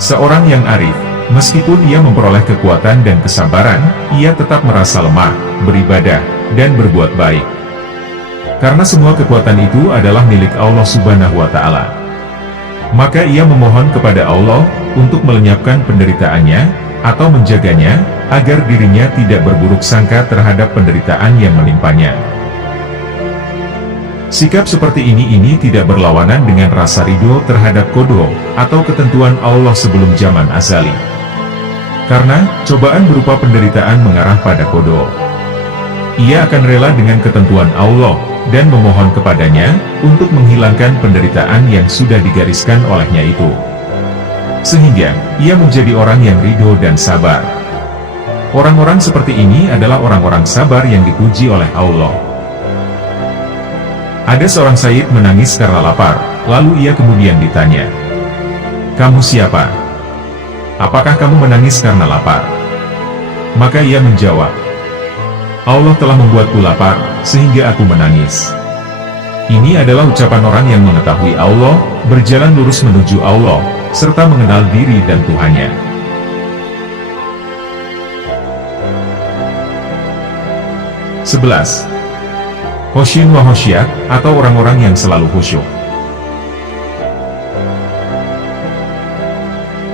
Seorang yang arif, meskipun ia memperoleh kekuatan dan kesabaran, ia tetap merasa lemah, beribadah, dan berbuat baik. Karena semua kekuatan itu adalah milik Allah Subhanahu wa Ta'ala. Maka ia memohon kepada Allah untuk melenyapkan penderitaannya, atau menjaganya, agar dirinya tidak berburuk sangka terhadap penderitaan yang menimpanya. Sikap seperti ini tidak berlawanan dengan rasa ridho terhadap qada atau ketentuan Allah sebelum zaman azali. Karena cobaan berupa penderitaan mengarah pada qada. Ia akan rela dengan ketentuan Allah dan memohon kepadanya untuk menghilangkan penderitaan yang sudah digariskan olehnya itu. Sehingga ia menjadi orang yang ridho dan sabar. Orang-orang seperti ini adalah orang-orang sabar yang dipuji oleh Allah. Ada seorang sayyid menangis karena lapar, lalu ia kemudian ditanya, "Kamu siapa? Apakah kamu menangis karena lapar?" Maka ia menjawab, "Allah telah membuatku lapar, sehingga aku menangis." Ini adalah ucapan orang yang mengetahui Allah, berjalan lurus menuju Allah, serta mengenal diri dan Tuhannya. Sebelas. Khosyin wa khosyat, atau orang-orang yang selalu khusyuk.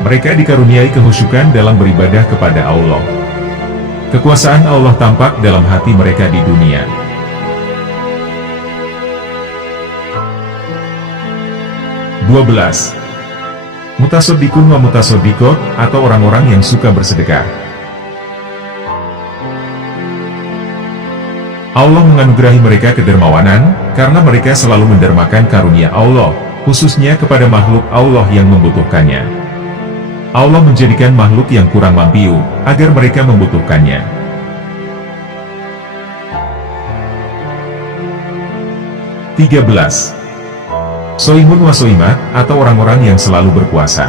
Mereka dikaruniai kehusyukan dalam beribadah kepada Allah. Kekuasaan Allah tampak dalam hati mereka di dunia. Dua belas. Mutasodikun wa mutasodikot, atau orang-orang yang suka bersedekah. Allah menganugerahi mereka kedermawanan, karena mereka selalu mendermakan karunia Allah, khususnya kepada makhluk Allah yang membutuhkannya. Allah menjadikan makhluk yang kurang mampu, agar mereka membutuhkannya. Tiga belas. Soimun wa soimat, atau orang-orang yang selalu berpuasa.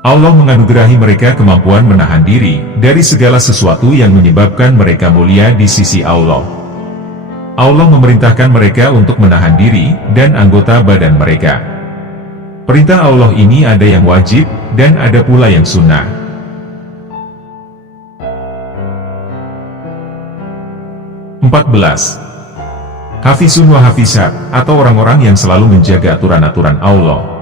Allah menganugerahi mereka kemampuan menahan diri dari segala sesuatu yang menyebabkan mereka mulia di sisi Allah. Allah memerintahkan mereka untuk menahan diri dan anggota badan mereka. Perintah Allah ini ada yang wajib, dan ada pula yang sunnah. Empat belas. Hafizun wa hafizat, atau orang-orang yang selalu menjaga aturan-aturan Allah.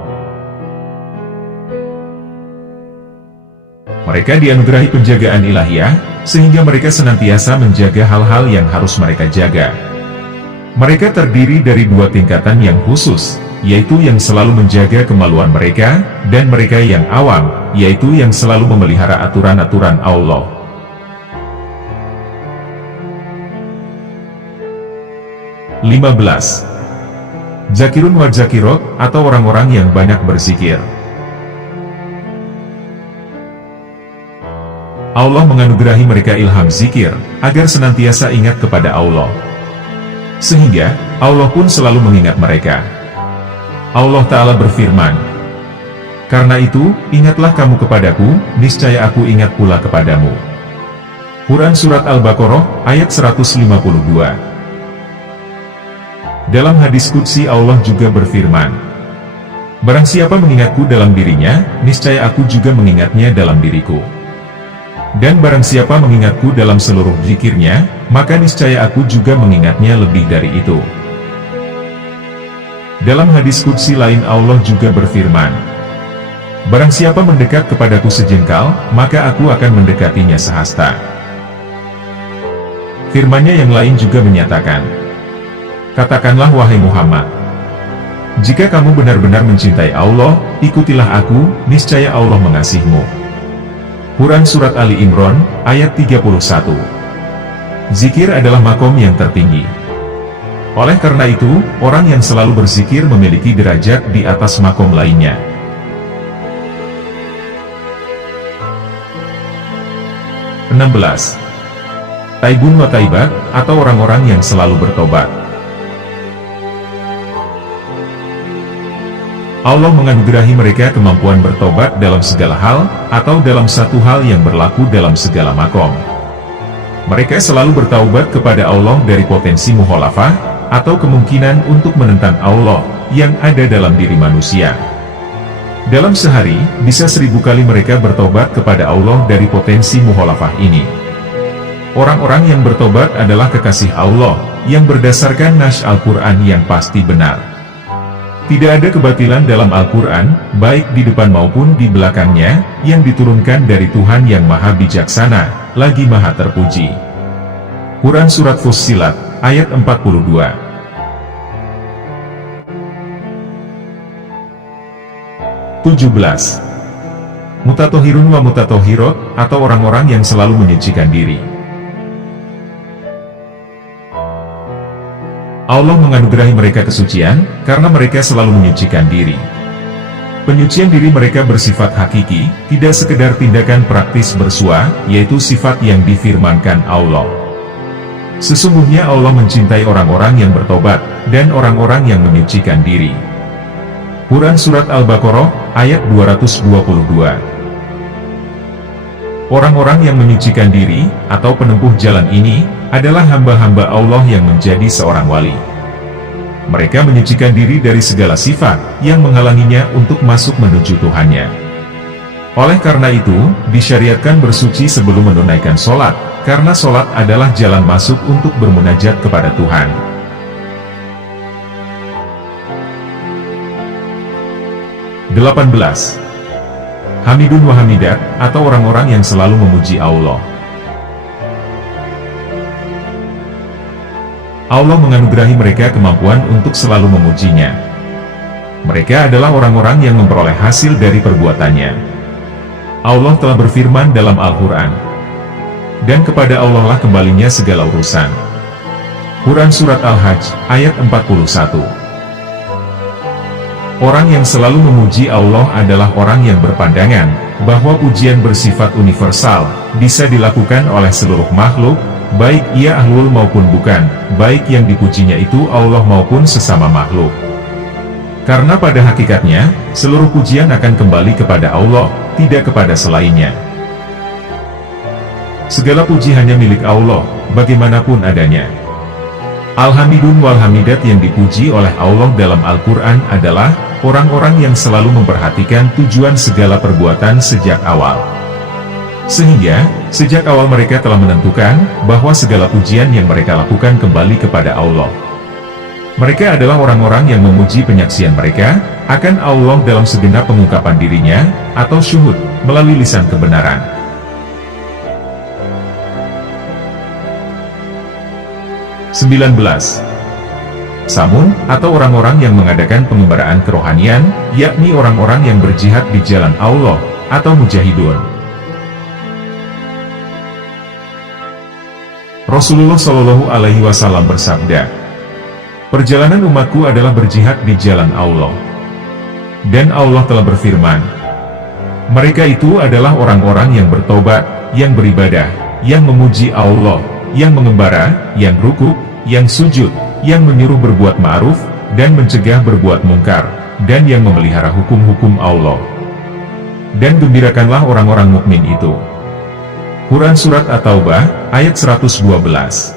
Mereka dianugerahi penjagaan ilahiyah, sehingga mereka senantiasa menjaga hal-hal yang harus mereka jaga. Mereka terdiri dari dua tingkatan yang khusus, yaitu yang selalu menjaga kemaluan mereka, dan mereka yang awam, yaitu yang selalu memelihara aturan-aturan Allah. Lima belas. Zakirun wa zakirot, atau orang-orang yang banyak berzikir. Allah menganugerahi mereka ilham zikir, agar senantiasa ingat kepada Allah. Sehingga, Allah pun selalu mengingat mereka. Allah Ta'ala berfirman, "Karena itu, ingatlah kamu kepadaku, niscaya aku ingat pula kepadamu." Quran Surat Al-Baqarah, ayat 152. Dalam hadis qudsi Allah juga berfirman, "Barang siapa mengingatku dalam dirinya, niscaya aku juga mengingatnya dalam diriku. Dan barang siapa mengingatku dalam seluruh zikirnya, maka niscaya aku juga mengingatnya lebih dari itu." Dalam hadis qudsi lain Allah juga berfirman, "Barang siapa mendekat kepadaku sejengkal, maka aku akan mendekatinya sehasta." Firman-Nya yang lain juga menyatakan, "Katakanlah wahai Muhammad, jika kamu benar-benar mencintai Allah, ikutilah aku, niscaya Allah mengasihimu." Quran Surat Ali Imran, ayat 31. Zikir adalah makom yang tertinggi. Oleh karena itu, orang yang selalu berzikir memiliki derajat di atas makom lainnya. Enam belas. Taibun wa taibat, atau orang-orang yang selalu bertobat. Allah menganugerahi mereka kemampuan bertobat dalam segala hal, atau dalam satu hal yang berlaku dalam segala makom. Mereka selalu bertaubat kepada Allah dari potensi mukhalafah, atau kemungkinan untuk menentang Allah, yang ada dalam diri manusia. Dalam sehari, bisa 1000 kali mereka bertobat kepada Allah dari potensi mukhalafah ini. Orang-orang yang bertobat adalah kekasih Allah, yang berdasarkan nas Al-Quran yang pasti benar. Tidak ada kebatilan dalam Al-Quran, baik di depan maupun di belakangnya, yang diturunkan dari Tuhan yang Maha Bijaksana, lagi Maha Terpuji. Quran Surat Fussilat, ayat 42. 17. Mutatohirun wa mutatohirot, atau orang-orang yang selalu menyucikan diri. Allah menganugerahi mereka kesucian, karena mereka selalu menyucikan diri. Penyucian diri mereka bersifat hakiki, tidak sekedar tindakan praktis bersua, yaitu sifat yang difirmankan Allah. Sesungguhnya Allah mencintai orang-orang yang bertobat, dan orang-orang yang menyucikan diri. Quran Surat Al-Baqarah, ayat 222. Orang-orang yang menyucikan diri, atau penempuh jalan ini, adalah hamba-hamba Allah yang menjadi seorang wali. Mereka menyucikan diri dari segala sifat, yang menghalanginya untuk masuk menuju Tuhannya. Oleh karena itu, disyariatkan bersuci sebelum menunaikan sholat, karena sholat adalah jalan masuk untuk bermunajat kepada Tuhan. (18) Hamidun wa hamidat, atau orang-orang yang selalu memuji Allah. Allah menganugerahi mereka kemampuan untuk selalu memujinya. Mereka adalah orang-orang yang memperoleh hasil dari perbuatannya. Allah telah berfirman dalam Al-Quran, dan kepada Allah lah kembalinya segala urusan. Quran Surat Al-Hajj, ayat 41. Orang yang selalu memuji Allah adalah orang yang berpandangan bahwa pujian bersifat universal, bisa dilakukan oleh seluruh makhluk, baik ia ahlul maupun bukan, baik yang dipujinya itu Allah maupun sesama makhluk. Karena pada hakikatnya, seluruh pujian akan kembali kepada Allah, tidak kepada selainnya. Segala puji hanya milik Allah, bagaimanapun adanya. Al-Hamidun wal Hamidat yang dipuji oleh Allah dalam Al-Quran adalah orang-orang yang selalu memperhatikan tujuan segala perbuatan sejak awal. Sehingga, sejak awal mereka telah menentukan bahwa segala pujian yang mereka lakukan kembali kepada Allah. Mereka adalah orang-orang yang memuji penyaksian mereka akan Allah dalam segenap pengungkapan dirinya, atau syuhud, melalui lisan kebenaran. (19) Samun, atau orang-orang yang mengadakan pengembaraan kerohanian, yakni orang-orang yang berjihad di jalan Allah, atau mujahidun. Rasulullah Shallallahu Alaihi Wasallam bersabda, perjalanan umatku adalah berjihad di jalan Allah. Dan Allah telah berfirman, mereka itu adalah orang-orang yang bertobat, yang beribadah, yang memuji Allah, yang mengembara, yang rukuk, yang sujud, yang menyuruh berbuat ma'ruf, dan mencegah berbuat mungkar, dan yang memelihara hukum-hukum Allah. Dan gembirakanlah orang-orang mukmin itu. Quran Surat At-Taubah, ayat 112.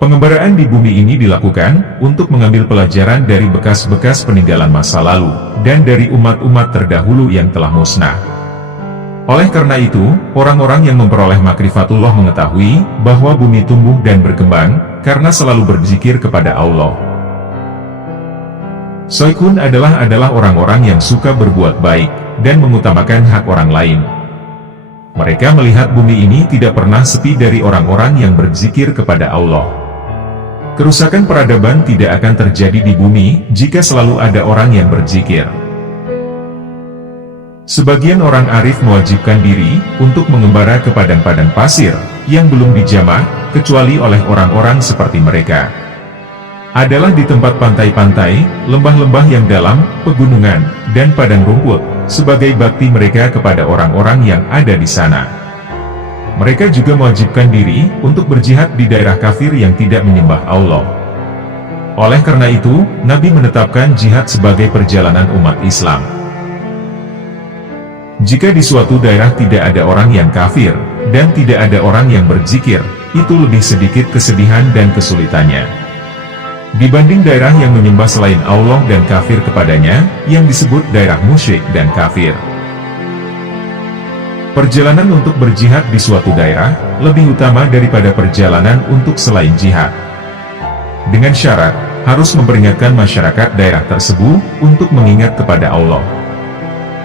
Pengembaraan di bumi ini dilakukan untuk mengambil pelajaran dari bekas-bekas peninggalan masa lalu, dan dari umat-umat terdahulu yang telah musnah. Oleh karena itu, orang-orang yang memperoleh makrifatullah mengetahui bahwa bumi tumbuh dan berkembang, karena selalu berzikir kepada Allah. Soikun adalah orang-orang yang suka berbuat baik, dan mengutamakan hak orang lain. Mereka melihat bumi ini tidak pernah sepi dari orang-orang yang berzikir kepada Allah. Kerusakan peradaban tidak akan terjadi di bumi jika selalu ada orang yang berzikir. Sebagian orang arif mewajibkan diri untuk mengembara ke padang-padang pasir yang belum dijamah, kecuali oleh orang-orang seperti mereka. Adalah di tempat pantai-pantai, lembah-lembah yang dalam, pegunungan, dan padang rumput, sebagai bakti mereka kepada orang-orang yang ada di sana. Mereka juga mewajibkan diri untuk berjihad di daerah kafir yang tidak menyembah Allah. Oleh karena itu, Nabi menetapkan jihad sebagai perjalanan umat Islam. Jika di suatu daerah tidak ada orang yang kafir, dan tidak ada orang yang berzikir, itu lebih sedikit kesedihan dan kesulitannya dibanding daerah yang menyembah selain Allah dan kafir kepadanya, yang disebut daerah musyrik dan kafir. Perjalanan untuk berjihad di suatu daerah lebih utama daripada perjalanan untuk selain jihad. Dengan syarat, harus memperingatkan masyarakat daerah tersebut untuk mengingat kepada Allah.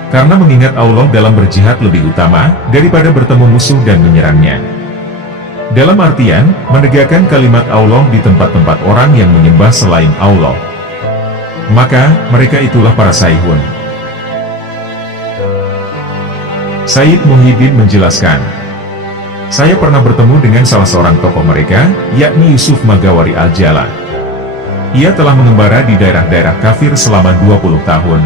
Karena mengingat Allah dalam berjihad lebih utama daripada bertemu musuh dan menyerangnya. Dalam artian, menegakkan kalimat Allah di tempat-tempat orang yang menyembah selain Allah. Maka, mereka itulah para Saihun. Sayyid Muhyiddin menjelaskan, saya pernah bertemu dengan salah seorang tokoh mereka, yakni Yusuf Magawari Al-Jala. Ia telah mengembara di daerah-daerah kafir selama 20 tahun.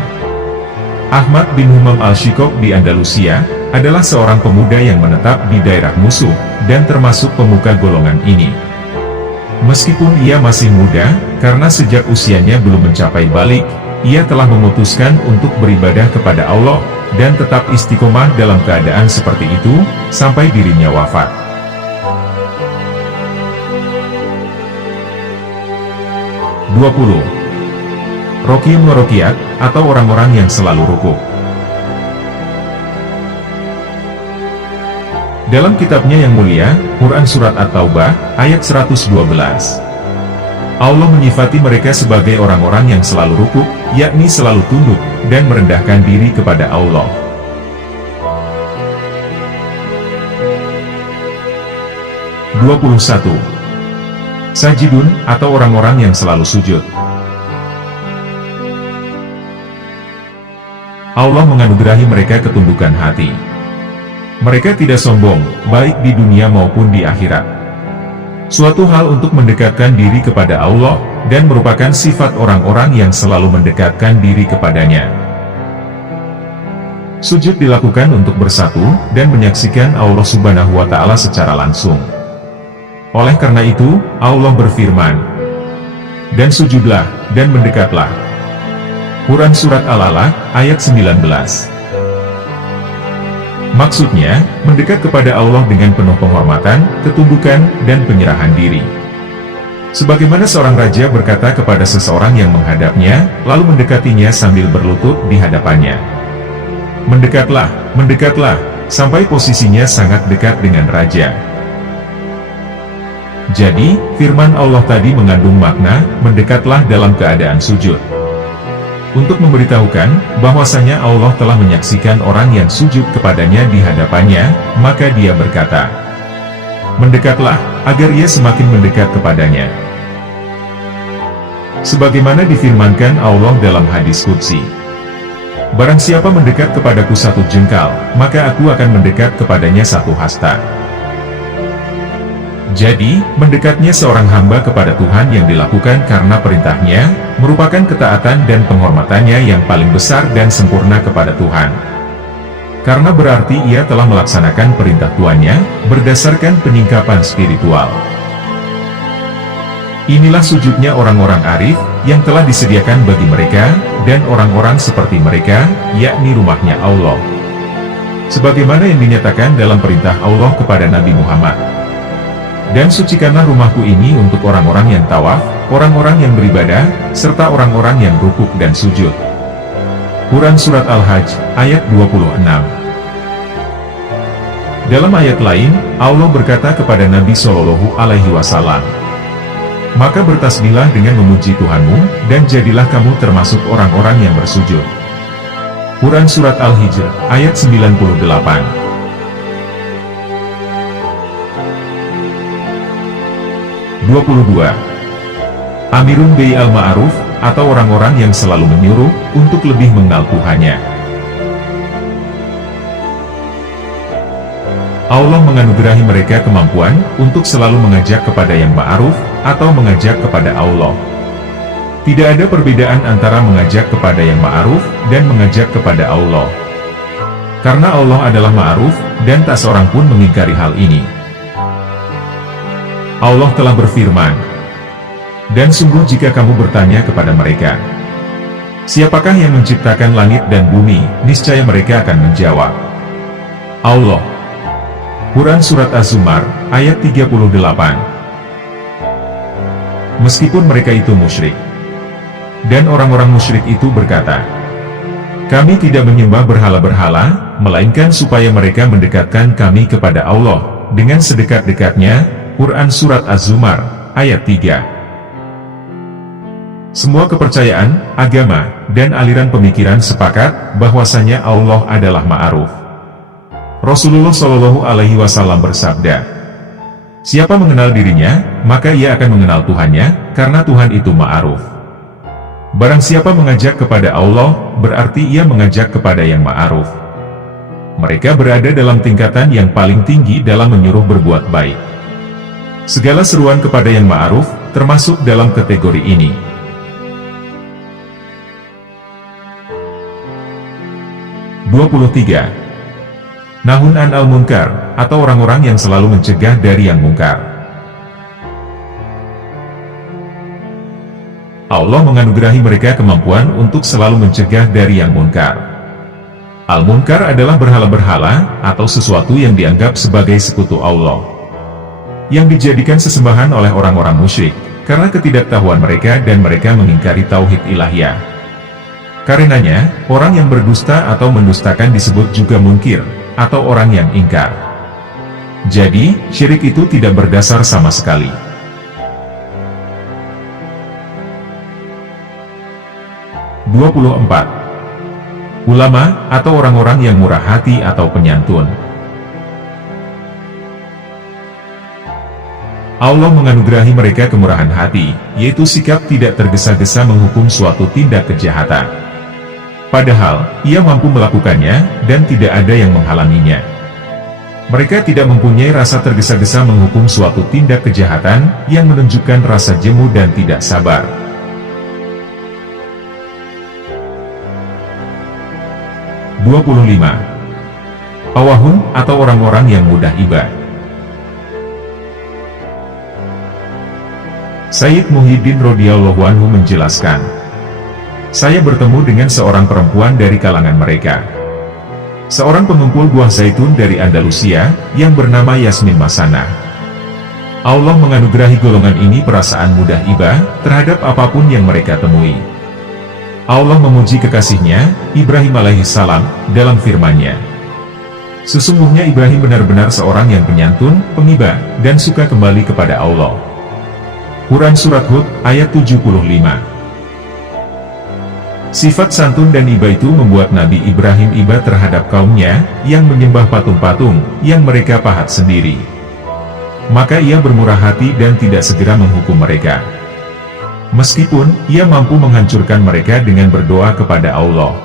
Ahmad bin Humam Al-Shikok di Andalusia, adalah seorang pemuda yang menetap di daerah musuh, dan termasuk pemuka golongan ini. Meskipun ia masih muda, karena sejak usianya belum mencapai balik, ia telah memutuskan untuk beribadah kepada Allah, dan tetap istiqomah dalam keadaan seperti itu, sampai dirinya wafat. Roqiyun wa Roqiyat, atau orang-orang yang selalu rukuk. Dalam kitabnya yang mulia, Quran Surat At-Taubah, ayat 112. Allah menyifati mereka sebagai orang-orang yang selalu rukuk, yakni selalu tunduk, dan merendahkan diri kepada Allah. Sajidun, atau orang-orang yang selalu sujud. Allah menganugerahi mereka ketundukan hati. Mereka tidak sombong, baik di dunia maupun di akhirat. Suatu hal untuk mendekatkan diri kepada Allah, dan merupakan sifat orang-orang yang selalu mendekatkan diri kepadanya. Sujud dilakukan untuk bersatu, dan menyaksikan Allah Subhanahu wa Ta'ala secara langsung. Oleh karena itu, Allah berfirman, dan sujudlah, dan mendekatlah. Quran Surat Al-Alaq, ayat 19. Maksudnya, mendekat kepada Allah dengan penuh penghormatan, ketundukan, dan penyerahan diri. Sebagaimana seorang raja berkata kepada seseorang yang menghadapnya, lalu mendekatinya sambil berlutut di hadapannya. Mendekatlah, mendekatlah, sampai posisinya sangat dekat dengan raja. Jadi, firman Allah tadi mengandung makna, mendekatlah dalam keadaan sujud. Untuk memberitahukan, bahwasanya Allah telah menyaksikan orang yang sujud kepadanya di hadapannya, maka dia berkata, mendekatlah, agar ia semakin mendekat kepadanya. Sebagaimana difirmankan Allah dalam hadis qudsi, barang siapa mendekat kepadaku satu jengkal, maka aku akan mendekat kepadanya satu hasta. Jadi, mendekatnya seorang hamba kepada Tuhan yang dilakukan karena perintahnya, merupakan ketaatan dan penghormatannya yang paling besar dan sempurna kepada Tuhan. Karena berarti ia telah melaksanakan perintah Tuannya, berdasarkan penyingkapan spiritual. Inilah sujudnya orang-orang arif, yang telah disediakan bagi mereka, dan orang-orang seperti mereka, yakni rumahnya Allah. Sebagaimana yang dinyatakan dalam perintah Allah kepada Nabi Muhammad. Dan sucikanlah rumahku ini untuk orang-orang yang tawaf, orang-orang yang beribadah, serta orang-orang yang rukuk dan sujud. Quran Surat Al-Hajj, ayat 26. Dalam ayat lain, Allah berkata kepada Nabi Shallallahu Alaihi Wasallam, maka bertasbihlah dengan memuji Tuhanmu, dan jadilah kamu termasuk orang-orang yang bersujud. Quran Surat Al-Hijr, ayat 98. Amirun bil Ma'ruf, atau orang-orang yang selalu menyuruh, untuk lebih mengenal Tuhannya. Allah menganugerahi mereka kemampuan, untuk selalu mengajak kepada yang ma'ruf, atau mengajak kepada Allah. Tidak ada perbedaan antara mengajak kepada yang ma'ruf, dan mengajak kepada Allah. Karena Allah adalah ma'ruf, dan tak seorang pun mengingkari hal ini. Allah telah berfirman, dan sungguh jika kamu bertanya kepada mereka, siapakah yang menciptakan langit dan bumi, niscaya mereka akan menjawab, Allah. Quran Surat Az-Zumar, ayat 38. Meskipun mereka itu musyrik, dan orang-orang musyrik itu berkata, kami tidak menyembah berhala-berhala, melainkan supaya mereka mendekatkan kami kepada Allah, dengan sedekat-dekatnya. Quran Surat Az-Zumar, ayat 3. Semua kepercayaan, agama, dan aliran pemikiran sepakat, bahwasanya Allah adalah ma'ruf. Rasulullah Shallallahu Alaihi Wasallam bersabda, Siapa mengenal dirinya, maka ia akan mengenal Tuhannya, karena Tuhan itu ma'aruf. Barang siapa mengajak kepada Allah, berarti ia mengajak kepada yang ma'aruf. Mereka berada dalam tingkatan yang paling tinggi dalam menyuruh berbuat baik. Segala seruan kepada yang ma'aruf, termasuk dalam kategori ini. Nahun an al-munkar, atau orang-orang yang selalu mencegah dari yang mungkar. Allah menganugerahi mereka kemampuan untuk selalu mencegah dari yang munkar. Al-munkar adalah berhala-berhala, atau sesuatu yang dianggap sebagai sekutu Allah, yang dijadikan sesembahan oleh orang-orang musyrik, karena ketidaktahuan mereka dan mereka mengingkari tauhid ilahiyah. Karenanya, orang yang berdusta atau mendustakan disebut juga munkir, atau orang yang ingkar. Jadi, syirik itu tidak berdasar sama sekali. Ulama, atau orang-orang yang murah hati atau penyantun. Allah menganugerahi mereka kemurahan hati, yaitu sikap tidak tergesa-gesa menghukum suatu tindak kejahatan. Padahal, ia mampu melakukannya, dan tidak ada yang menghalanginya. Mereka tidak mempunyai rasa tergesa-gesa menghukum suatu tindak kejahatan, yang menunjukkan rasa jemu dan tidak sabar. Awahun, atau orang-orang yang mudah iba. Sayyid Muhyiddin radhiyallahu anhu menjelaskan, saya bertemu dengan seorang perempuan dari kalangan mereka. Seorang pengumpul buah zaitun dari Andalusia, yang bernama Yasmin Masana. Allah menganugerahi golongan ini perasaan mudah iba, terhadap apapun yang mereka temui. Allah memuji kekasihnya, Ibrahim alaihissalam, dalam firman-Nya. Sesungguhnya Ibrahim benar-benar seorang yang penyantun, pengiba, dan suka kembali kepada Allah. Quran Surat Hud, ayat 75. Sifat santun dan iba itu membuat Nabi Ibrahim iba terhadap kaumnya, yang menyembah patung-patung, yang mereka pahat sendiri. Maka ia bermurah hati dan tidak segera menghukum mereka. Meskipun, ia mampu menghancurkan mereka dengan berdoa kepada Allah.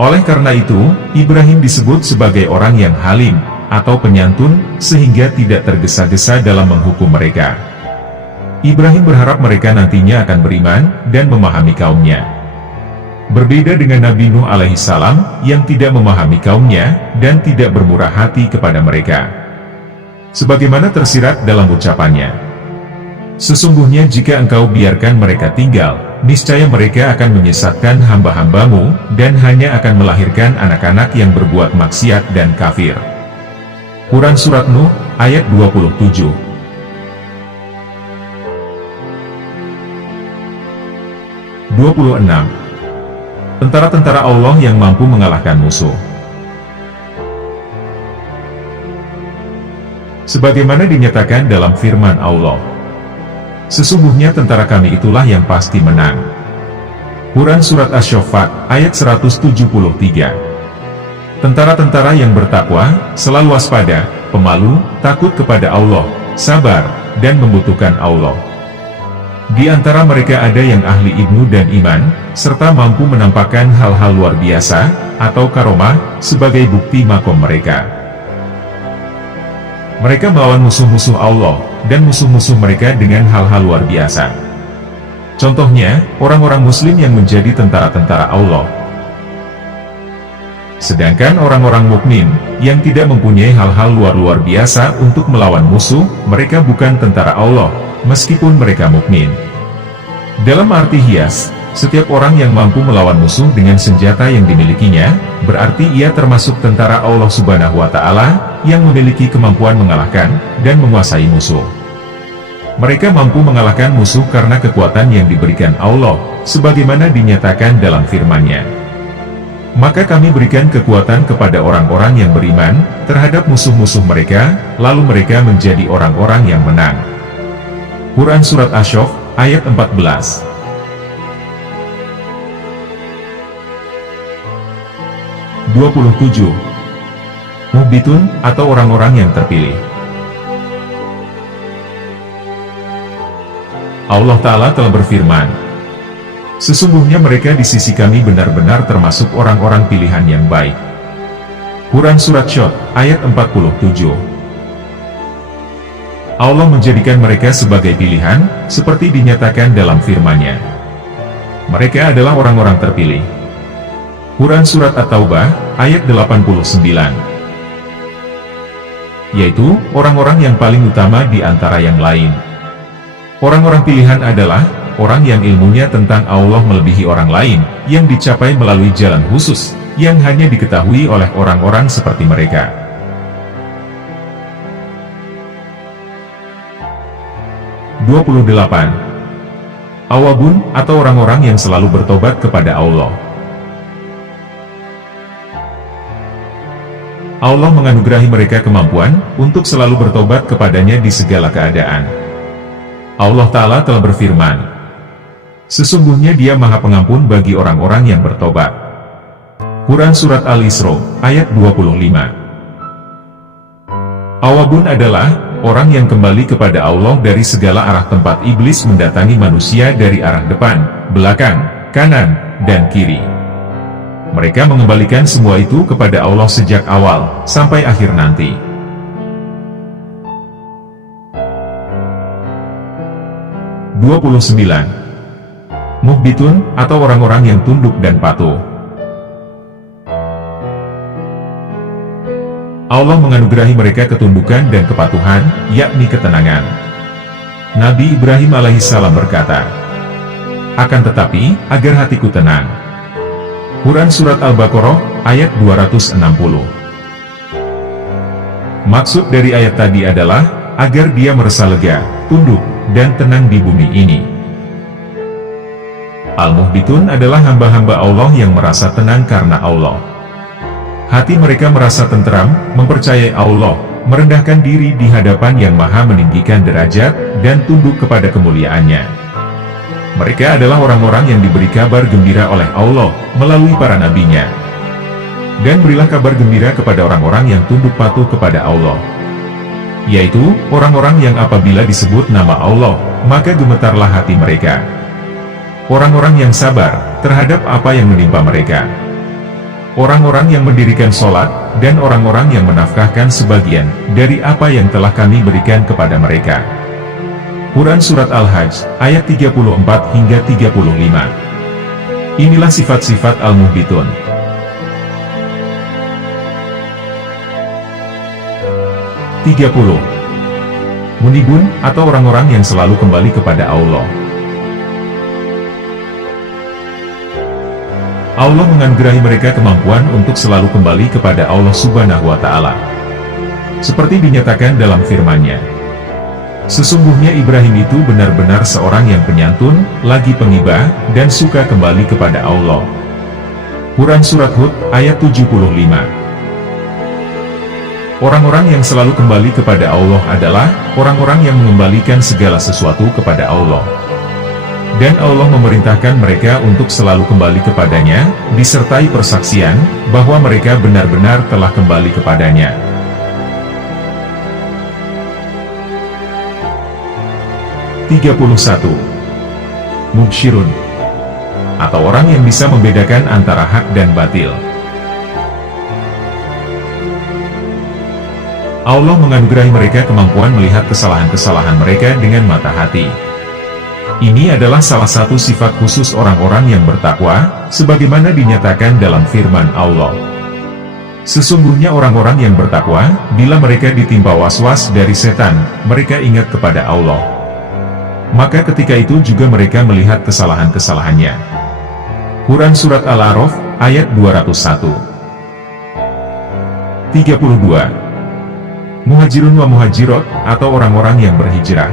Oleh karena itu, Ibrahim disebut sebagai orang yang halim, atau penyantun, sehingga tidak tergesa-gesa dalam menghukum mereka. Ibrahim berharap mereka nantinya akan beriman, dan memahami kaumnya. Berbeda dengan Nabi Nuh alaihissalam, yang tidak memahami kaumnya, dan tidak bermurah hati kepada mereka. Sebagaimana tersirat dalam ucapannya, sesungguhnya jika engkau biarkan mereka tinggal, niscaya mereka akan menyesatkan hamba-hambamu, dan hanya akan melahirkan anak-anak yang berbuat maksiat dan kafir. Quran Surat Nuh, ayat 27. Tentara-tentara Allah yang mampu mengalahkan musuh. Sebagaimana dinyatakan dalam firman Allah, sesungguhnya tentara kami itulah yang pasti menang. Quran Surat Asy-Syaffat, ayat 173. Tentara-tentara yang bertakwa, selalu waspada, pemalu, takut kepada Allah, sabar, dan membutuhkan Allah. Di antara mereka ada yang ahli ilmu dan iman, serta mampu menampakkan hal-hal luar biasa, atau karomah, sebagai bukti makom mereka. Mereka melawan musuh-musuh Allah, dan musuh-musuh mereka dengan hal-hal luar biasa. Contohnya, orang-orang muslim yang menjadi tentara-tentara Allah. Sedangkan orang-orang mukmin, yang tidak mempunyai hal-hal luar biasa untuk melawan musuh, mereka bukan tentara Allah, meskipun mereka mukmin. Dalam arti hias, setiap orang yang mampu melawan musuh dengan senjata yang dimilikinya, berarti ia termasuk tentara Allah Subhanahu wa Ta'ala, yang memiliki kemampuan mengalahkan dan menguasai musuh. Mereka mampu mengalahkan musuh karena kekuatan yang diberikan Allah, sebagaimana dinyatakan dalam firman-Nya. Maka kami berikan kekuatan kepada orang-orang yang beriman, terhadap musuh-musuh mereka, lalu mereka menjadi orang-orang yang menang. Quran Surat Asy-Syaff, ayat 14. Muhbitun, atau orang-orang yang terpilih. Allah Ta'ala telah berfirman, sesungguhnya mereka di sisi kami benar-benar termasuk orang-orang pilihan yang baik. Quran Surat Syod, ayat 47. Allah menjadikan mereka sebagai pilihan, seperti dinyatakan dalam firman-Nya. Mereka adalah orang-orang terpilih. Quran Surat At-Taubah, ayat 89. Yaitu, orang-orang yang paling utama di antara yang lain. Orang-orang pilihan adalah orang yang ilmunya tentang Allah melebihi orang lain, yang dicapai melalui jalan khusus, yang hanya diketahui oleh orang-orang seperti mereka. Awabun, atau orang-orang yang selalu bertobat kepada Allah. Allah menganugerahi mereka kemampuan untuk selalu bertobat kepadanya di segala keadaan. Allah Ta'ala telah berfirman, sesungguhnya Dia Maha Pengampun bagi orang-orang yang bertobat. Quran Surat Al-Isra, ayat 25. Awabun adalah orang yang kembali kepada Allah dari segala arah tempat iblis mendatangi manusia dari arah depan, belakang, kanan, dan kiri. Mereka mengembalikan semua itu kepada Allah sejak awal, sampai akhir nanti. Muhbitun, atau orang-orang yang tunduk dan patuh. Allah menganugerahi mereka ketundukan dan kepatuhan, yakni ketenangan. Nabi Ibrahim alaihissalam berkata, akan tetapi, agar hatiku tenang. Quran Surat Al-Baqarah, ayat 260. Maksud dari ayat tadi adalah, agar dia merasa lega, tunduk, dan tenang di bumi ini. Al-Muhbitun adalah hamba-hamba Allah yang merasa tenang karena Allah. Hati mereka merasa tentram, mempercayai Allah, merendahkan diri di hadapan Yang Maha meninggikan derajat, dan tunduk kepada kemuliaannya. Mereka adalah orang-orang yang diberi kabar gembira oleh Allah, melalui para nabinya. Dan berilah kabar gembira kepada orang-orang yang tunduk patuh kepada Allah. Yaitu, orang-orang yang apabila disebut nama Allah, maka gemetarlah hati mereka. Orang-orang yang sabar, terhadap apa yang menimpa mereka. Orang-orang yang mendirikan sholat, dan orang-orang yang menafkahkan sebagian, dari apa yang telah kami berikan kepada mereka. Quran Surat Al-Hajj, ayat 34 hingga 35. Inilah sifat-sifat Al-Muhbitun. Munibun, atau orang-orang yang selalu kembali kepada Allah. Allah menganugerahi mereka kemampuan untuk selalu kembali kepada Allah Subhanahu wa Ta'ala. Seperti dinyatakan dalam firman-Nya, sesungguhnya Ibrahim itu benar-benar seorang yang penyantun, lagi pengibah, dan suka kembali kepada Allah. Quran Surat Hud, ayat 75. Orang-orang yang selalu kembali kepada Allah adalah orang-orang yang mengembalikan segala sesuatu kepada Allah. Dan Allah memerintahkan mereka untuk selalu kembali kepadanya, disertai persaksian, bahwa mereka benar-benar telah kembali kepadanya. Mubsyirun, atau orang yang bisa membedakan antara hak dan batil. Allah menganugerahi mereka kemampuan melihat kesalahan-kesalahan mereka dengan mata hati. Ini adalah salah satu sifat khusus orang-orang yang bertakwa, sebagaimana dinyatakan dalam firman Allah. Sesungguhnya orang-orang yang bertakwa, bila mereka ditimpa was-was dari setan, mereka ingat kepada Allah. Maka ketika itu juga mereka melihat kesalahan-kesalahannya. Quran Surat Al-A'raf, ayat 201. 32. Muhajirun wa muhajirot, atau orang-orang yang berhijrah.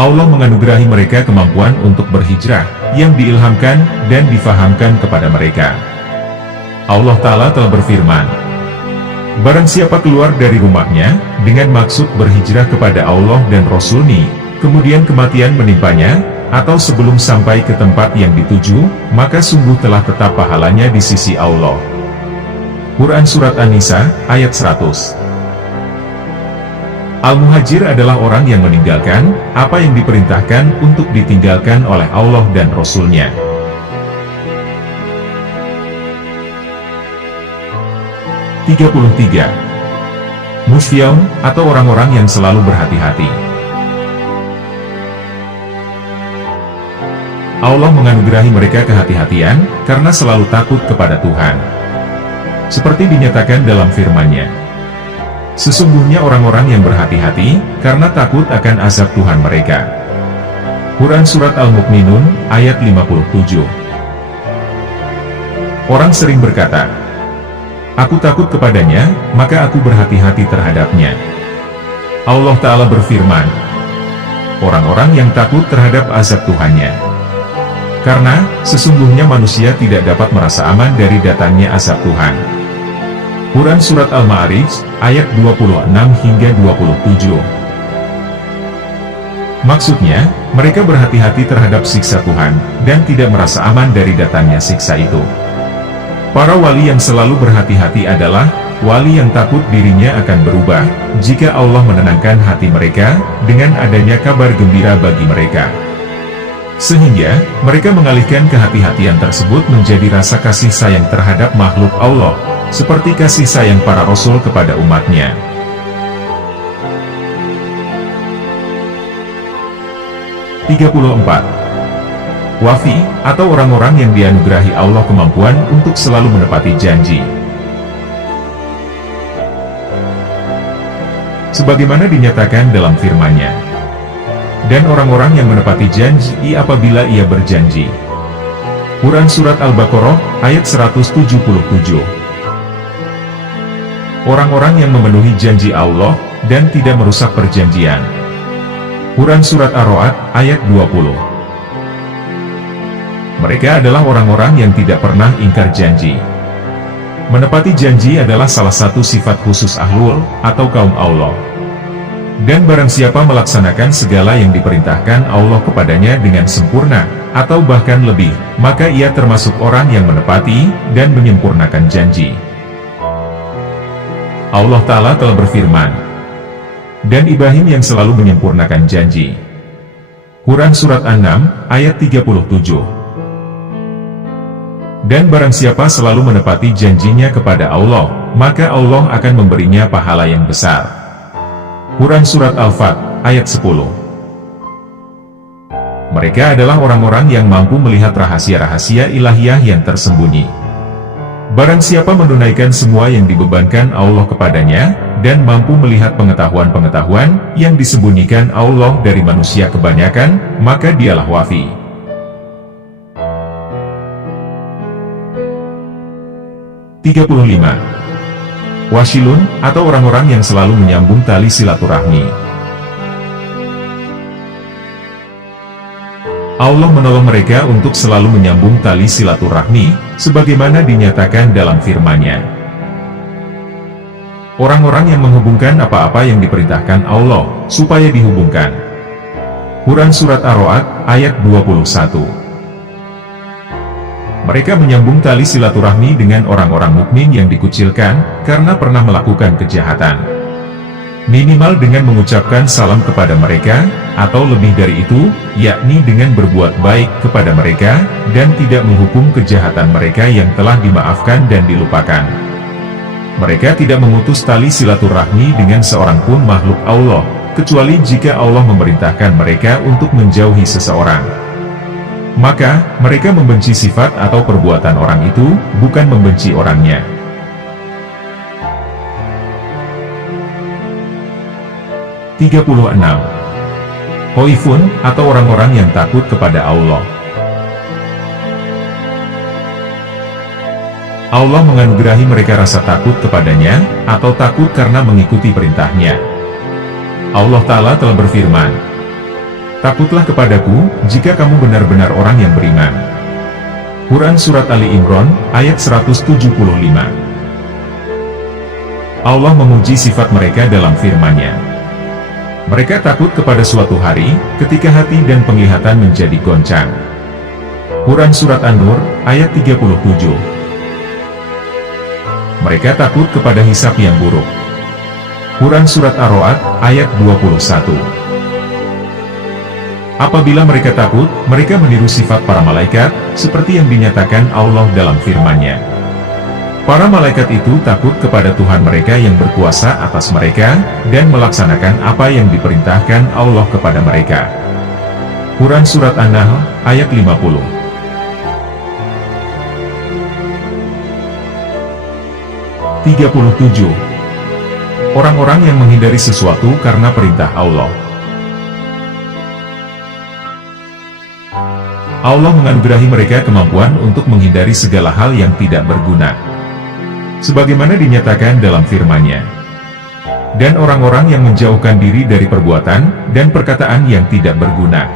Allah menganugerahi mereka kemampuan untuk berhijrah, yang diilhamkan, dan difahamkan kepada mereka. Allah Ta'ala telah berfirman, barang siapa keluar dari rumahnya, dengan maksud berhijrah kepada Allah dan Rasul-Nya, kemudian kematian menimpanya, atau sebelum sampai ke tempat yang dituju, maka sungguh telah tetap pahalanya di sisi Allah. Quran Surat An-Nisa, ayat 100. Al-Muhajir adalah orang yang meninggalkan apa yang diperintahkan untuk ditinggalkan oleh Allah dan Rasul-Nya. Musfiyun, atau orang-orang yang selalu berhati-hati. Allah menganugerahi mereka kehati-hatian, karena selalu takut kepada Tuhan. Seperti dinyatakan dalam firman-Nya, sesungguhnya orang-orang yang berhati-hati, karena takut akan azab Tuhan mereka. Quran Surat Al-Mu'minun, ayat 57. Orang sering berkata, aku takut kepadanya, maka aku berhati-hati terhadapnya. Allah Ta'ala berfirman, orang-orang yang takut terhadap azab Tuhannya. Karena, sesungguhnya manusia tidak dapat merasa aman dari datangnya azab Tuhan. Quran Surat Al-Ma'arij, ayat 26 hingga 27. Maksudnya, mereka berhati-hati terhadap siksa Tuhan, dan tidak merasa aman dari datangnya siksa itu. Para wali yang selalu berhati-hati adalah wali yang takut dirinya akan berubah, jika Allah menenangkan hati mereka, dengan adanya kabar gembira bagi mereka. Sehingga, mereka mengalihkan kehati-hatian tersebut menjadi rasa kasih sayang terhadap makhluk Allah, seperti kasih sayang para Rasul kepada umatnya. Wafi, atau orang-orang yang dianugerahi Allah kemampuan untuk selalu menepati janji. Sebagaimana dinyatakan dalam firman-Nya, dan orang-orang yang menepati janji apabila ia berjanji. Quran Surat Al-Baqarah, ayat 177. Orang-orang yang memenuhi janji Allah, dan tidak merusak perjanjian. Quran Surat Ar-Ra'd, ayat 20. Mereka adalah orang-orang yang tidak pernah ingkar janji. Menepati janji adalah salah satu sifat khusus ahlul, atau kaum Allah. Dan barang siapa melaksanakan segala yang diperintahkan Allah kepadanya dengan sempurna, atau bahkan lebih, maka ia termasuk orang yang menepati, dan menyempurnakan janji. Allah Ta'ala telah berfirman, dan Ibrahim yang selalu menyempurnakan janji. Quran Surat An-Naml, ayat 37. Dan barang siapa selalu menepati janjinya kepada Allah, maka Allah akan memberinya pahala yang besar. Quran Surat Al-Fat, ayat 10. Mereka adalah orang-orang yang mampu melihat rahasia-rahasia ilahiyah yang tersembunyi. Barang siapa menunaikan semua yang dibebankan Allah kepadanya, dan mampu melihat pengetahuan-pengetahuan yang disembunyikan Allah dari manusia kebanyakan, maka dialah wafi. Wasilun, atau orang-orang yang selalu menyambung tali silaturahmi. Allah menolong mereka untuk selalu menyambung tali silaturahmi, sebagaimana dinyatakan dalam firman-Nya. Orang-orang yang menghubungkan apa-apa yang diperintahkan Allah, supaya dihubungkan. Quran Surat Ar-Ra'd, ayat 21. Mereka menyambung tali silaturahmi dengan orang-orang mukmin yang dikucilkan, karena pernah melakukan kejahatan. Minimal dengan mengucapkan salam kepada mereka, atau lebih dari itu, yakni dengan berbuat baik kepada mereka, dan tidak menghukum kejahatan mereka yang telah dimaafkan dan dilupakan. Mereka tidak memutus tali silaturahmi dengan seorang pun makhluk Allah, kecuali jika Allah memerintahkan mereka untuk menjauhi seseorang. Maka, mereka membenci sifat atau perbuatan orang itu, bukan membenci orangnya. Khaifun, atau orang-orang yang takut kepada Allah. Allah menganugerahi mereka rasa takut kepadanya, atau takut karena mengikuti perintahnya. Allah Ta'ala telah berfirman, takutlah kepadaku, jika kamu benar-benar orang yang beriman. Quran Surat Ali Imran, ayat 175. Allah memuji sifat mereka dalam firman-Nya. Mereka takut kepada suatu hari, ketika hati dan penglihatan menjadi goncang. Quran Surat An-Nur, ayat 37. Mereka takut kepada hisab yang buruk. Quran Surat Ar-Ra'd, ayat 21. Apabila mereka takut, mereka meniru sifat para malaikat, seperti yang dinyatakan Allah dalam firman-Nya. Para malaikat itu takut kepada Tuhan mereka yang berkuasa atas mereka, dan melaksanakan apa yang diperintahkan Allah kepada mereka. Quran Surat An-Nahl, ayat 50. Orang-orang yang menghindari sesuatu karena perintah Allah. Allah menganugerahi mereka kemampuan untuk menghindari segala hal yang tidak berguna. Sebagaimana dinyatakan dalam firman-Nya. Dan orang-orang yang menjauhkan diri dari perbuatan dan perkataan yang tidak berguna.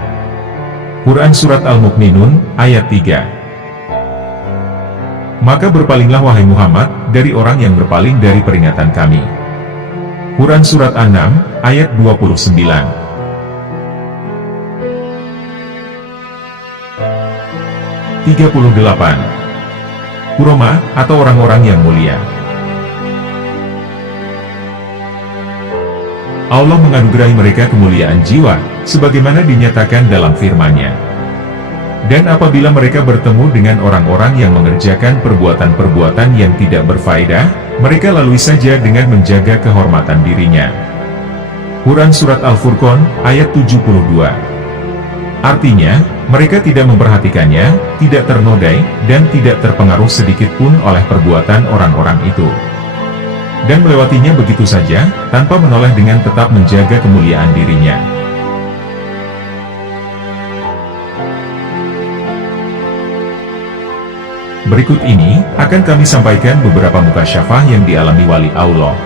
Quran Surat Al-Mu'minun, ayat 3. Maka berpalinglah wahai Muhammad, dari orang yang berpaling dari peringatan kami. Quran Surat An-Naml, ayat 29. 38. Kuroma, atau orang-orang yang mulia. Allah menganugerahi mereka kemuliaan jiwa, sebagaimana dinyatakan dalam firman-Nya. Dan apabila mereka bertemu dengan orang-orang yang mengerjakan perbuatan-perbuatan yang tidak berfaedah, mereka lalui saja dengan menjaga kehormatan dirinya. Quran Surat Al-Furqan, ayat 72. Artinya, mereka tidak memperhatikannya, tidak ternodai, dan tidak terpengaruh sedikit pun oleh perbuatan orang-orang itu. Dan melewatinya begitu saja, tanpa menoleh dengan tetap menjaga kemuliaan dirinya. Berikut ini, akan kami sampaikan beberapa mukasyafah yang dialami wali Allah.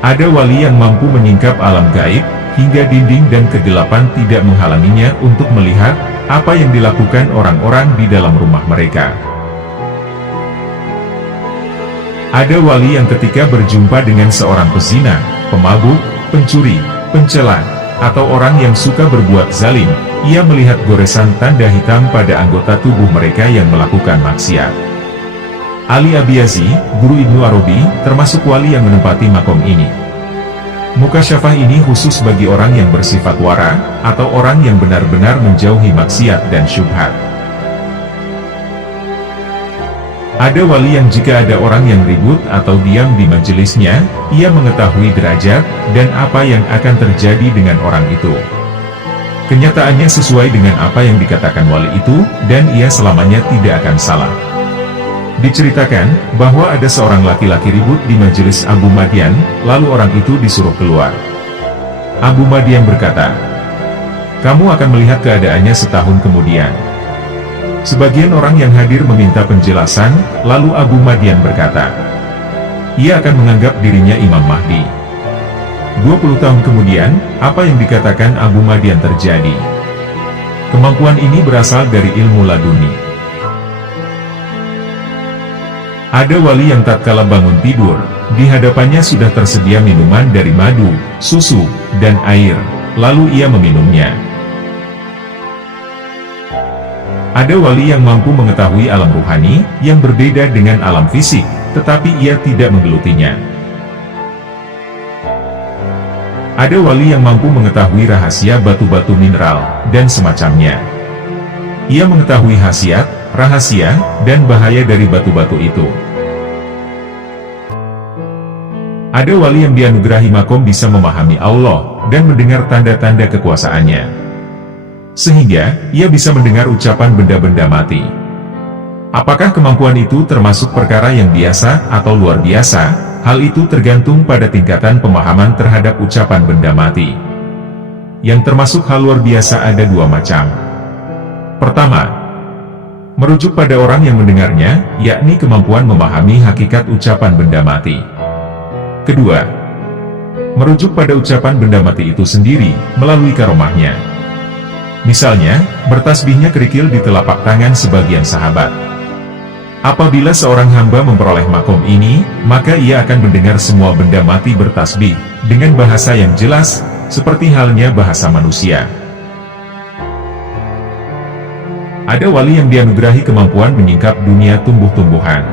Ada wali yang mampu menyingkap alam gaib, hingga dinding dan kegelapan tidak menghalanginya untuk melihat apa yang dilakukan orang-orang di dalam rumah mereka. Ada wali yang ketika berjumpa dengan seorang pezina, pemabuk, pencuri, pencela, atau orang yang suka berbuat zalim, ia melihat goresan tanda hitam pada anggota tubuh mereka yang melakukan maksiat. Ali Abiyazi, guru Ibnu Arabi, termasuk wali yang menempati makom ini. Mukasyafah ini khusus bagi orang yang bersifat wara, atau orang yang benar-benar menjauhi maksiat dan syubhat. Ada wali yang jika ada orang yang ribut atau diam di majelisnya, ia mengetahui derajat, dan apa yang akan terjadi dengan orang itu. Kenyataannya sesuai dengan apa yang dikatakan wali itu, dan ia selamanya tidak akan salah. Diceritakan, bahwa ada seorang laki-laki ribut di majelis Abu Madyan, lalu orang itu disuruh keluar. Abu Madyan berkata, "Kamu akan melihat keadaannya setahun kemudian." Sebagian orang yang hadir meminta penjelasan, lalu Abu Madyan berkata, ia akan menganggap dirinya Imam Mahdi. 20 tahun kemudian, apa yang dikatakan Abu Madyan terjadi. Kemampuan ini berasal dari ilmu laduni. Ada wali yang tatkala bangun tidur, di hadapannya sudah tersedia minuman dari madu, susu, dan air, lalu ia meminumnya. Ada wali yang mampu mengetahui alam ruhani, yang berbeda dengan alam fisik, tetapi ia tidak menggelutinya. Ada wali yang mampu mengetahui rahasia batu-batu mineral, dan semacamnya. Ia mengetahui khasiat, rahasia, dan bahaya dari batu-batu itu. Ada wali yang dianugerahi makom bisa memahami Allah, dan mendengar tanda-tanda kekuasaannya. Sehingga, ia bisa mendengar ucapan benda-benda mati. Apakah kemampuan itu termasuk perkara yang biasa atau luar biasa? Hal itu tergantung pada tingkatan pemahaman terhadap ucapan benda mati. Yang termasuk hal luar biasa ada dua macam. Pertama, merujuk pada orang yang mendengarnya, yakni kemampuan memahami hakikat ucapan benda mati. Kedua, merujuk pada ucapan benda mati itu sendiri, melalui karomahnya. Misalnya, bertasbihnya kerikil di telapak tangan sebagian sahabat. Apabila seorang hamba memperoleh makom ini, maka ia akan mendengar semua benda mati bertasbih, dengan bahasa yang jelas, seperti halnya bahasa manusia. Ada wali yang dianugerahi kemampuan menyingkap dunia tumbuh-tumbuhan.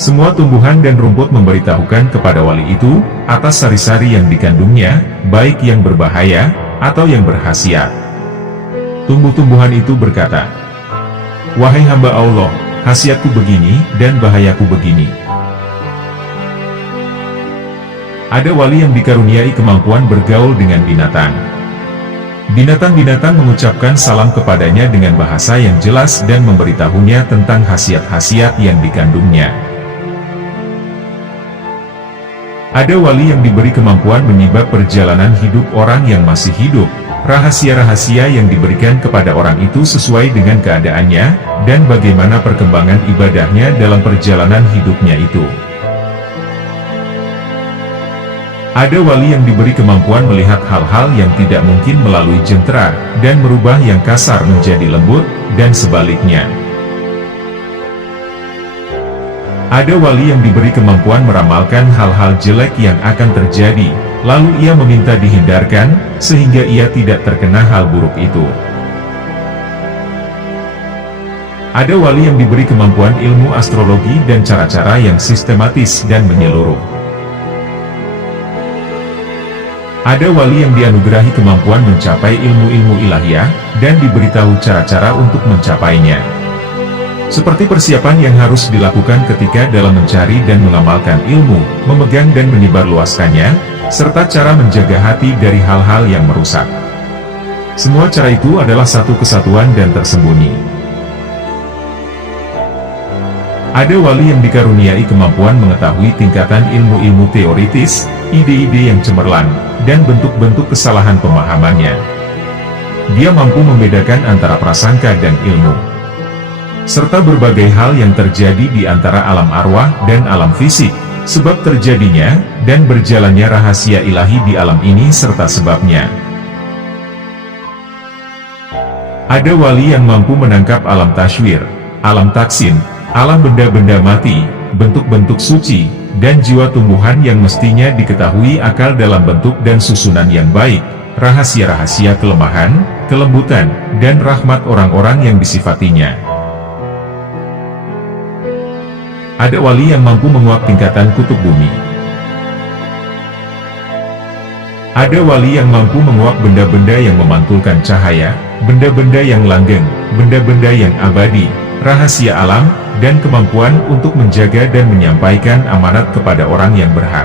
Semua tumbuhan dan rumput memberitahukan kepada wali itu, atas sari-sari yang dikandungnya, baik yang berbahaya, atau yang berkhasiat. Tumbuh-tumbuhan itu berkata, "Wahai hamba Allah, khasiatku begini, dan bahayaku begini." Ada wali yang dikaruniai kemampuan bergaul dengan binatang. Binatang-binatang mengucapkan salam kepadanya dengan bahasa yang jelas dan memberitahunya tentang khasiat-khasiat yang dikandungnya. Ada wali yang diberi kemampuan menyimak perjalanan hidup orang yang masih hidup, rahasia-rahasia yang diberikan kepada orang itu sesuai dengan keadaannya, dan bagaimana perkembangan ibadahnya dalam perjalanan hidupnya itu. Ada wali yang diberi kemampuan melihat hal-hal yang tidak mungkin melalui jentera, dan merubah yang kasar menjadi lembut, dan sebaliknya. Ada wali yang diberi kemampuan meramalkan hal-hal jelek yang akan terjadi, lalu ia meminta dihindarkan, sehingga ia tidak terkena hal buruk itu. Ada wali yang diberi kemampuan ilmu astrologi dan cara-cara yang sistematis dan menyeluruh. Ada wali yang dianugerahi kemampuan mencapai ilmu-ilmu ilahiyah, dan diberitahu cara-cara untuk mencapainya. Seperti persiapan yang harus dilakukan ketika dalam mencari dan mengamalkan ilmu, memegang dan menyebarluaskannya, serta cara menjaga hati dari hal-hal yang merusak. Semua cara itu adalah satu kesatuan dan tersembunyi. Ada wali yang dikaruniai kemampuan mengetahui tingkatan ilmu-ilmu teoritis, ide-ide yang cemerlang, dan bentuk-bentuk kesalahan pemahamannya. Dia mampu membedakan antara prasangka dan ilmu, serta berbagai hal yang terjadi di antara alam arwah dan alam fisik, sebab terjadinya, dan berjalannya rahasia ilahi di alam ini serta sebabnya. Ada wali yang mampu menangkap alam tasywir, alam taksin, alam benda-benda mati, bentuk-bentuk suci, dan jiwa tumbuhan yang mestinya diketahui akal dalam bentuk dan susunan yang baik, rahasia-rahasia kelemahan, kelembutan, dan rahmat orang-orang yang disifatinya. Ada wali yang mampu menguak tingkatan kutub bumi. Ada wali yang mampu menguak benda-benda yang memantulkan cahaya, benda-benda yang langgeng, benda-benda yang abadi, rahasia alam, dan kemampuan untuk menjaga dan menyampaikan amanat kepada orang yang berhak.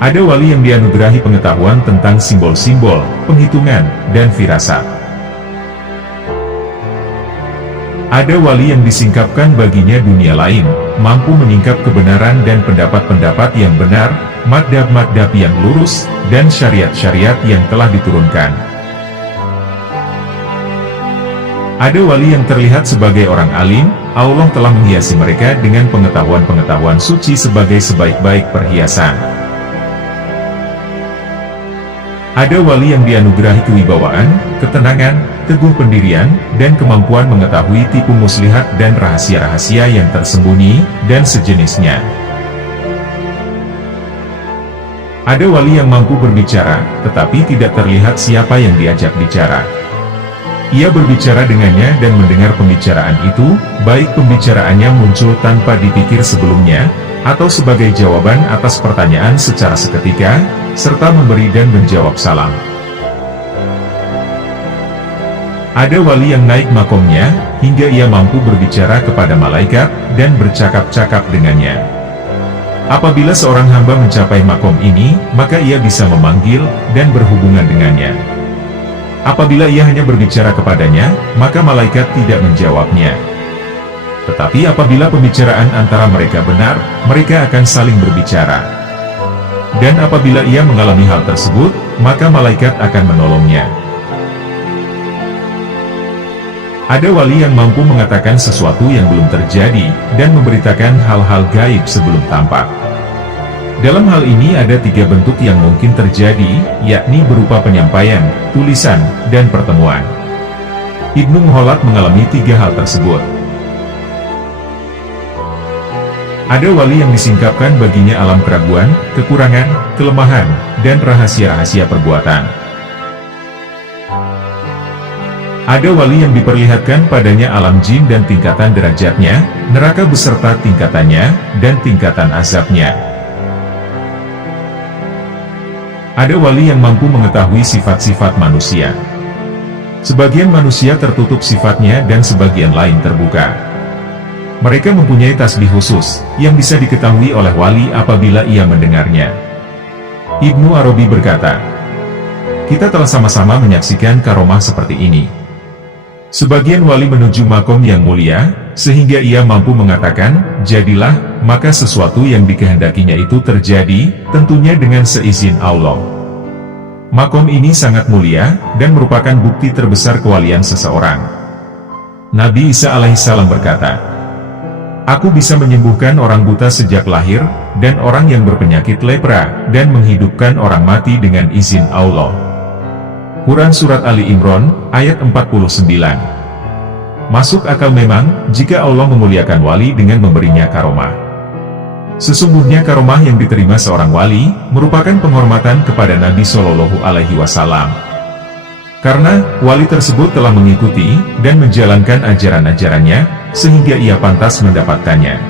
Ada wali yang dianugerahi pengetahuan tentang simbol-simbol, penghitungan, dan firasat. Ada wali yang disingkapkan baginya dunia lain, mampu menyingkap kebenaran dan pendapat-pendapat yang benar, madhab-madhab yang lurus, dan syariat-syariat yang telah diturunkan. Ada wali yang terlihat sebagai orang alim, Allah telah menghiasi mereka dengan pengetahuan-pengetahuan suci sebagai sebaik-baik perhiasan. Ada wali yang dianugerahi kewibawaan, ketenangan, teguh pendirian, dan kemampuan mengetahui tipu muslihat dan rahasia-rahasia yang tersembunyi, dan sejenisnya. Ada wali yang mampu berbicara, tetapi tidak terlihat siapa yang diajak bicara. Ia berbicara dengannya dan mendengar pembicaraan itu, baik pembicaraannya muncul tanpa dipikir sebelumnya, atau sebagai jawaban atas pertanyaan secara seketika, serta memberi dan menjawab salam. Ada wali yang naik makomnya, hingga ia mampu berbicara kepada malaikat, dan bercakap-cakap dengannya. Apabila seorang hamba mencapai makom ini, maka ia bisa memanggil, dan berhubungan dengannya. Apabila ia hanya berbicara kepadanya, maka malaikat tidak menjawabnya. Tetapi apabila pembicaraan antara mereka benar, mereka akan saling berbicara. Dan apabila ia mengalami hal tersebut, maka malaikat akan menolongnya. Ada wali yang mampu mengatakan sesuatu yang belum terjadi, dan memberitakan hal-hal gaib sebelum tampak. Dalam hal ini ada 3 bentuk yang mungkin terjadi, yakni berupa penyampaian, tulisan, dan pertemuan. Ibnu Muhollat mengalami 3 hal tersebut. Ada wali yang disingkapkan baginya alam keraguan, kekurangan, kelemahan, dan rahasia-rahasia perbuatan. Ada wali yang diperlihatkan padanya alam jin dan tingkatan derajatnya, neraka beserta tingkatannya, dan tingkatan azabnya. Ada wali yang mampu mengetahui sifat-sifat manusia. Sebagian manusia tertutup sifatnya dan sebagian lain terbuka. Mereka mempunyai tasbih khusus, yang bisa diketahui oleh wali apabila ia mendengarnya. Ibnu Arabi berkata, kita telah sama-sama menyaksikan karomah seperti ini. Sebagian wali menuju makom yang mulia, sehingga ia mampu mengatakan, jadilah, maka sesuatu yang dikehendakinya itu terjadi, tentunya dengan seizin Allah. Makom ini sangat mulia, dan merupakan bukti terbesar kewalian seseorang. Nabi Isa alaihissalam berkata, aku bisa menyembuhkan orang buta sejak lahir, dan orang yang berpenyakit lepra, dan menghidupkan orang mati dengan izin Allah. Quran Surat Ali Imran, ayat 49. Masuk akal memang, jika Allah memuliakan wali dengan memberinya karomah. Sesungguhnya karomah yang diterima seorang wali, merupakan penghormatan kepada Nabi Shallallahu Alaihi Wasallam. Karena, wali tersebut telah mengikuti, dan menjalankan ajaran-ajarannya, sehingga ia pantas mendapatkannya.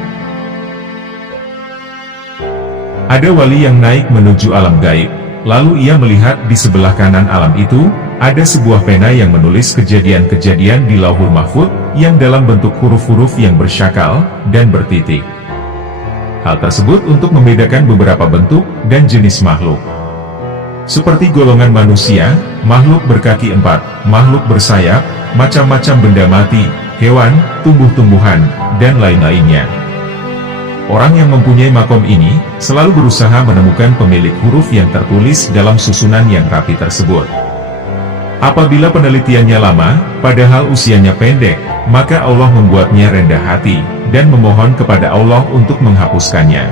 Ada wali yang naik menuju alam gaib. Lalu ia melihat di sebelah kanan alam itu, ada sebuah pena yang menulis kejadian-kejadian di Lauhul Mahfuz, yang dalam bentuk huruf-huruf yang bersyakal, dan bertitik. Hal tersebut untuk membedakan beberapa bentuk, dan jenis makhluk. Seperti golongan manusia, makhluk berkaki empat, makhluk bersayap, macam-macam benda mati, hewan, tumbuh-tumbuhan, dan lain-lainnya. Orang yang mempunyai makom ini, selalu berusaha menemukan pemilik huruf yang tertulis dalam susunan yang rapi tersebut. Apabila penelitiannya lama, padahal usianya pendek, maka Allah membuatnya rendah hati, dan memohon kepada Allah untuk menghapuskannya.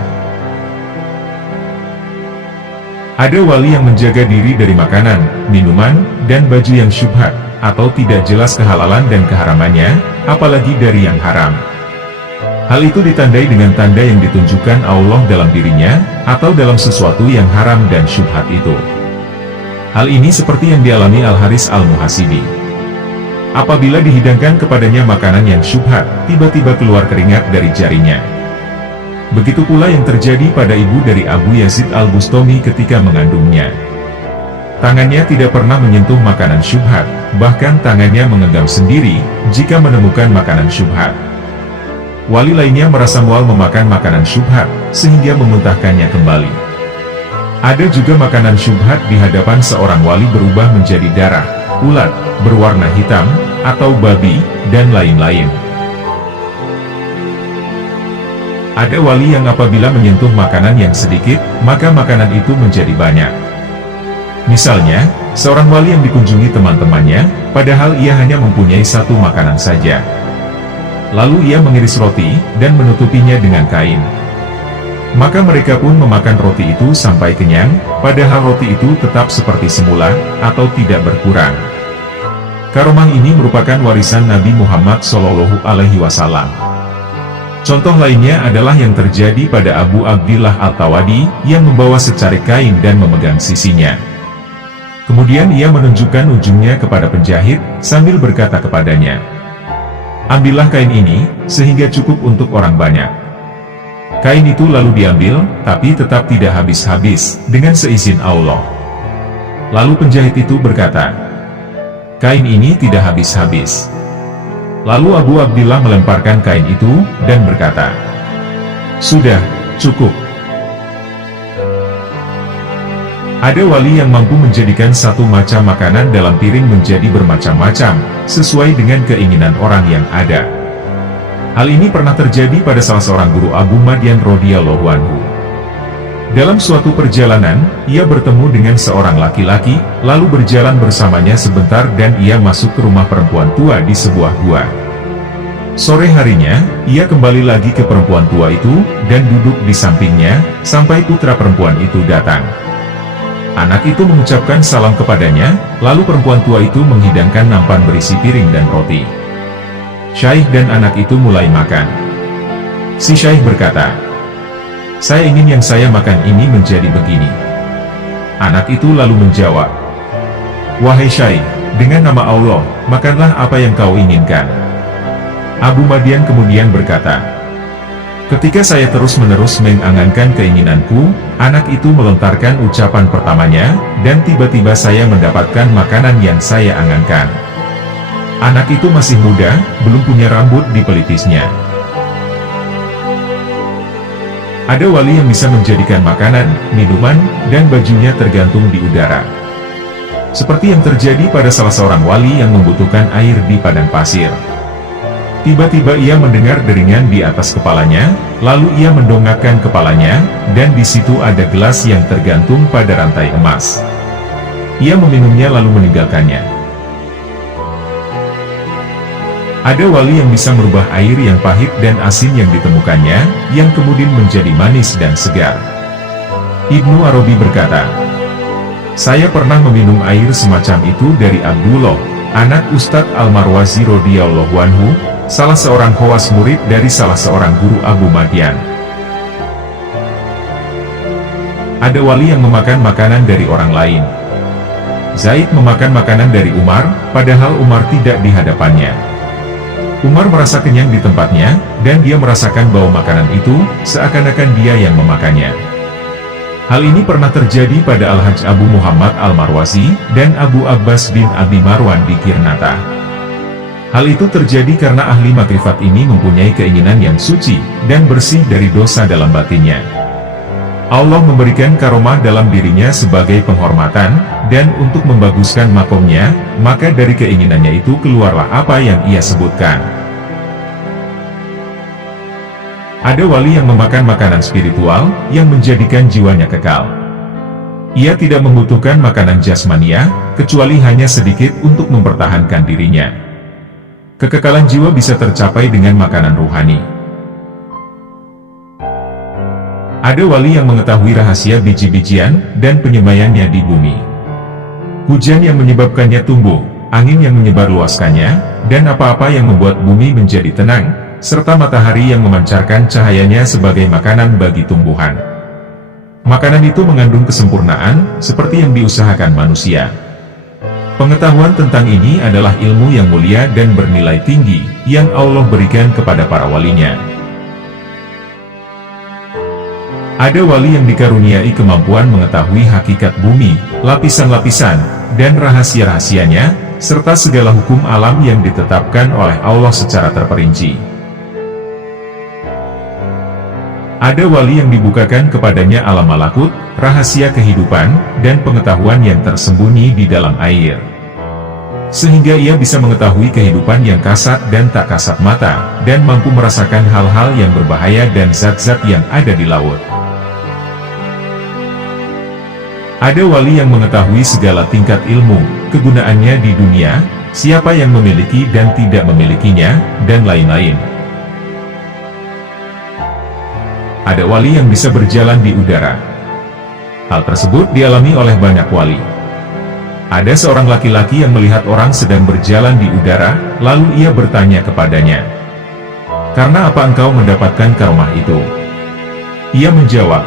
Ada wali yang menjaga diri dari makanan, minuman, dan baju yang syubhat, atau tidak jelas kehalalan dan keharamannya, apalagi dari yang haram. Hal itu ditandai dengan tanda yang ditunjukkan Allah dalam dirinya, atau dalam sesuatu yang haram dan syubhat itu. Hal ini seperti yang dialami Al-Haris Al-Muhasibi. Apabila dihidangkan kepadanya makanan yang syubhat, tiba-tiba keluar keringat dari jarinya. Begitu pula yang terjadi pada ibu dari Abu Yazid Al-Bustami ketika mengandungnya. Tangannya tidak pernah menyentuh makanan syubhat, bahkan tangannya menggenggam sendiri, jika menemukan makanan syubhat. Wali lainnya merasa mual memakan makanan syubhat, sehingga memuntahkannya kembali. Ada juga makanan syubhat di hadapan seorang wali berubah menjadi darah, ulat, berwarna hitam, atau babi, dan lain-lain. Ada wali yang apabila menyentuh makanan yang sedikit, maka makanan itu menjadi banyak. Misalnya, seorang wali yang dikunjungi teman-temannya, padahal ia hanya mempunyai satu makanan saja. Lalu ia mengiris roti, dan menutupinya dengan kain. Maka mereka pun memakan roti itu sampai kenyang, padahal roti itu tetap seperti semula, atau tidak berkurang. Karomah ini merupakan warisan Nabi Muhammad SAW. Contoh lainnya adalah yang terjadi pada Abu Abdillah Al-Tawadi, yang membawa secarik kain dan memegang sisinya. Kemudian ia menunjukkan ujungnya kepada penjahit, sambil berkata kepadanya, ambillah kain ini, sehingga cukup untuk orang banyak. Kain itu lalu diambil, tapi tetap tidak habis-habis, dengan seizin Allah. Lalu penjahit itu berkata, kain ini tidak habis-habis. Lalu Abu Abdillah melemparkan kain itu, dan berkata, sudah, cukup. Ada wali yang mampu menjadikan satu macam makanan dalam piring menjadi bermacam-macam, sesuai dengan keinginan orang yang ada. Hal ini pernah terjadi pada salah seorang guru Abu Madyan radhiyallahu anhu. Dalam suatu perjalanan, ia bertemu dengan seorang laki-laki, lalu berjalan bersamanya sebentar dan ia masuk ke rumah perempuan tua di sebuah gua. Sore harinya, ia kembali lagi ke perempuan tua itu, dan duduk di sampingnya, sampai putra perempuan itu datang. Anak itu mengucapkan salam kepadanya, lalu perempuan tua itu menghidangkan nampan berisi piring dan roti. Syaikh dan anak itu mulai makan. Si Syaikh berkata, saya ingin yang saya makan ini menjadi begini. Anak itu lalu menjawab, wahai Syaikh, dengan nama Allah, makanlah apa yang kau inginkan." Abu Madian kemudian berkata, "Ketika saya terus-menerus mengangankan keinginanku, anak itu melontarkan ucapan pertamanya, dan tiba-tiba saya mendapatkan makanan yang saya angankan. Anak itu masih muda, belum punya rambut di pelipisnya." Ada wali yang bisa menjadikan makanan, minuman, dan bajunya tergantung di udara. Seperti yang terjadi pada salah seorang wali yang membutuhkan air di padang pasir. Tiba-tiba ia mendengar deringan di atas kepalanya, lalu ia mendongakkan kepalanya, dan di situ ada gelas yang tergantung pada rantai emas. Ia meminumnya lalu meninggalkannya. Ada wali yang bisa merubah air yang pahit dan asin yang ditemukannya, yang kemudian menjadi manis dan segar. Ibnu Arabi berkata, "Saya pernah meminum air semacam itu dari Abdullah, anak Ustadz Al-Marwazi radhiyallahu anhu, salah seorang khawas murid dari salah seorang guru Abu Madian." Ada wali yang memakan makanan dari orang lain. Zaid memakan makanan dari Umar, padahal Umar tidak di hadapannya. Umar merasa kenyang di tempatnya, dan dia merasakan bau makanan itu, seakan-akan dia yang memakannya. Hal ini pernah terjadi pada Al-Hajj Abu Muhammad Al-Marwazi, dan Abu Abbas bin Abi Marwan di Kirnata. Hal itu terjadi karena ahli makrifat ini mempunyai keinginan yang suci, dan bersih dari dosa dalam batinnya. Allah memberikan karomah dalam dirinya sebagai penghormatan, dan untuk membaguskan makomnya, maka dari keinginannya itu keluarlah apa yang ia sebutkan. Ada wali yang memakan makanan spiritual, yang menjadikan jiwanya kekal. Ia tidak membutuhkan makanan jasmania, kecuali hanya sedikit untuk mempertahankan dirinya. Kekekalan jiwa bisa tercapai dengan makanan ruhani. Ada wali yang mengetahui rahasia biji-bijian, dan penyemayannya di bumi. Hujan yang menyebabkannya tumbuh, angin yang menyebarluaskannya, dan apa-apa yang membuat bumi menjadi tenang, serta matahari yang memancarkan cahayanya sebagai makanan bagi tumbuhan. Makanan itu mengandung kesempurnaan, seperti yang diusahakan manusia. Pengetahuan tentang ini adalah ilmu yang mulia dan bernilai tinggi, yang Allah berikan kepada para walinya. Ada wali yang dikaruniai kemampuan mengetahui hakikat bumi, lapisan-lapisan, dan rahasia-rahasianya, serta segala hukum alam yang ditetapkan oleh Allah secara terperinci. Ada wali yang dibukakan kepadanya alam malakut, rahasia kehidupan, dan pengetahuan yang tersembunyi di dalam air. Sehingga ia bisa mengetahui kehidupan yang kasat dan tak kasat mata, dan mampu merasakan hal-hal yang berbahaya dan zat-zat yang ada di laut. Ada wali yang mengetahui segala tingkat ilmu, kegunaannya di dunia, siapa yang memiliki dan tidak memilikinya, dan lain-lain. Ada wali yang bisa berjalan di udara. Hal tersebut dialami oleh banyak wali. Ada seorang laki-laki yang melihat orang sedang berjalan di udara, lalu ia bertanya kepadanya, "Karena apa engkau mendapatkan karomah itu?" Ia menjawab,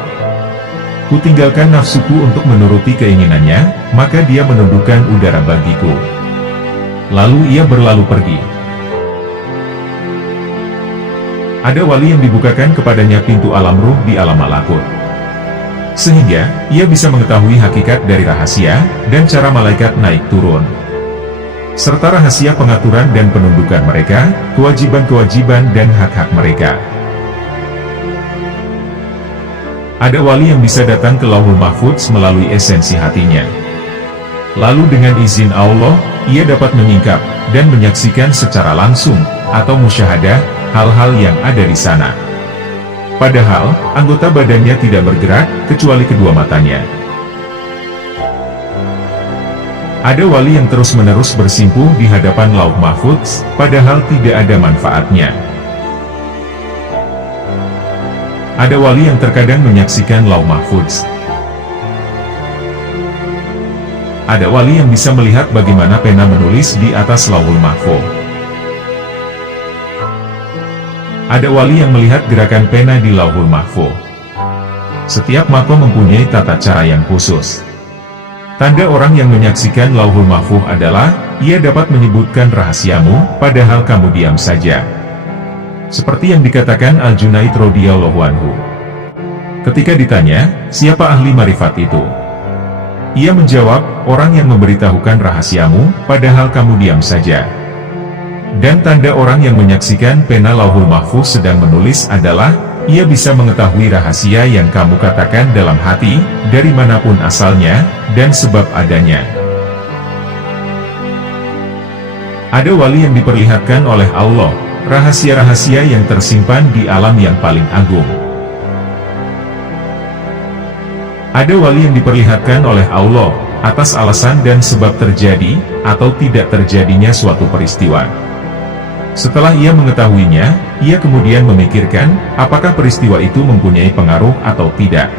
"Kutinggalkan nafsuku untuk menuruti keinginannya, maka dia menundukkan udara bagiku." Lalu ia berlalu pergi. Ada wali yang dibukakan kepadanya pintu alam ruh di alam malakut. Sehingga, ia bisa mengetahui hakikat dari rahasia, dan cara malaikat naik turun. Serta rahasia pengaturan dan penundukan mereka, kewajiban-kewajiban dan hak-hak mereka. Ada wali yang bisa datang ke Lauhul Mahfudz melalui esensi hatinya. Lalu dengan izin Allah, ia dapat menyingkap, dan menyaksikan secara langsung, atau musyahadah, hal-hal yang ada di sana. Padahal, anggota badannya tidak bergerak, kecuali kedua matanya. Ada wali yang terus-menerus bersimpuh di hadapan Lauh Mahfudz, padahal tidak ada manfaatnya. Ada wali yang terkadang menyaksikan Lauh Mahfudz. Ada wali yang bisa melihat bagaimana pena menulis di atas Lauhul Mahfuz. Ada wali yang melihat gerakan pena di Lauhul Mahfuz. Setiap makom mempunyai tata cara yang khusus. Tanda orang yang menyaksikan Lauhul Mahfuz adalah, ia dapat menyebutkan rahasiamu, padahal kamu diam saja. Seperti yang dikatakan Al-Junaid radhiyallahu anhu. Ketika ditanya, siapa ahli marifat itu? Ia menjawab, orang yang memberitahukan rahasiamu, padahal kamu diam saja. Dan tanda orang yang menyaksikan pena Lauhul Mahfuz sedang menulis adalah, ia bisa mengetahui rahasia yang kamu katakan dalam hati, dari manapun asalnya, dan sebab adanya. Ada wali yang diperlihatkan oleh Allah, rahasia-rahasia yang tersimpan di alam yang paling agung. Ada wali yang diperlihatkan oleh Allah, atas alasan dan sebab terjadi, atau tidak terjadinya suatu peristiwa. Setelah ia mengetahuinya, ia kemudian memikirkan, apakah peristiwa itu mempunyai pengaruh atau tidak.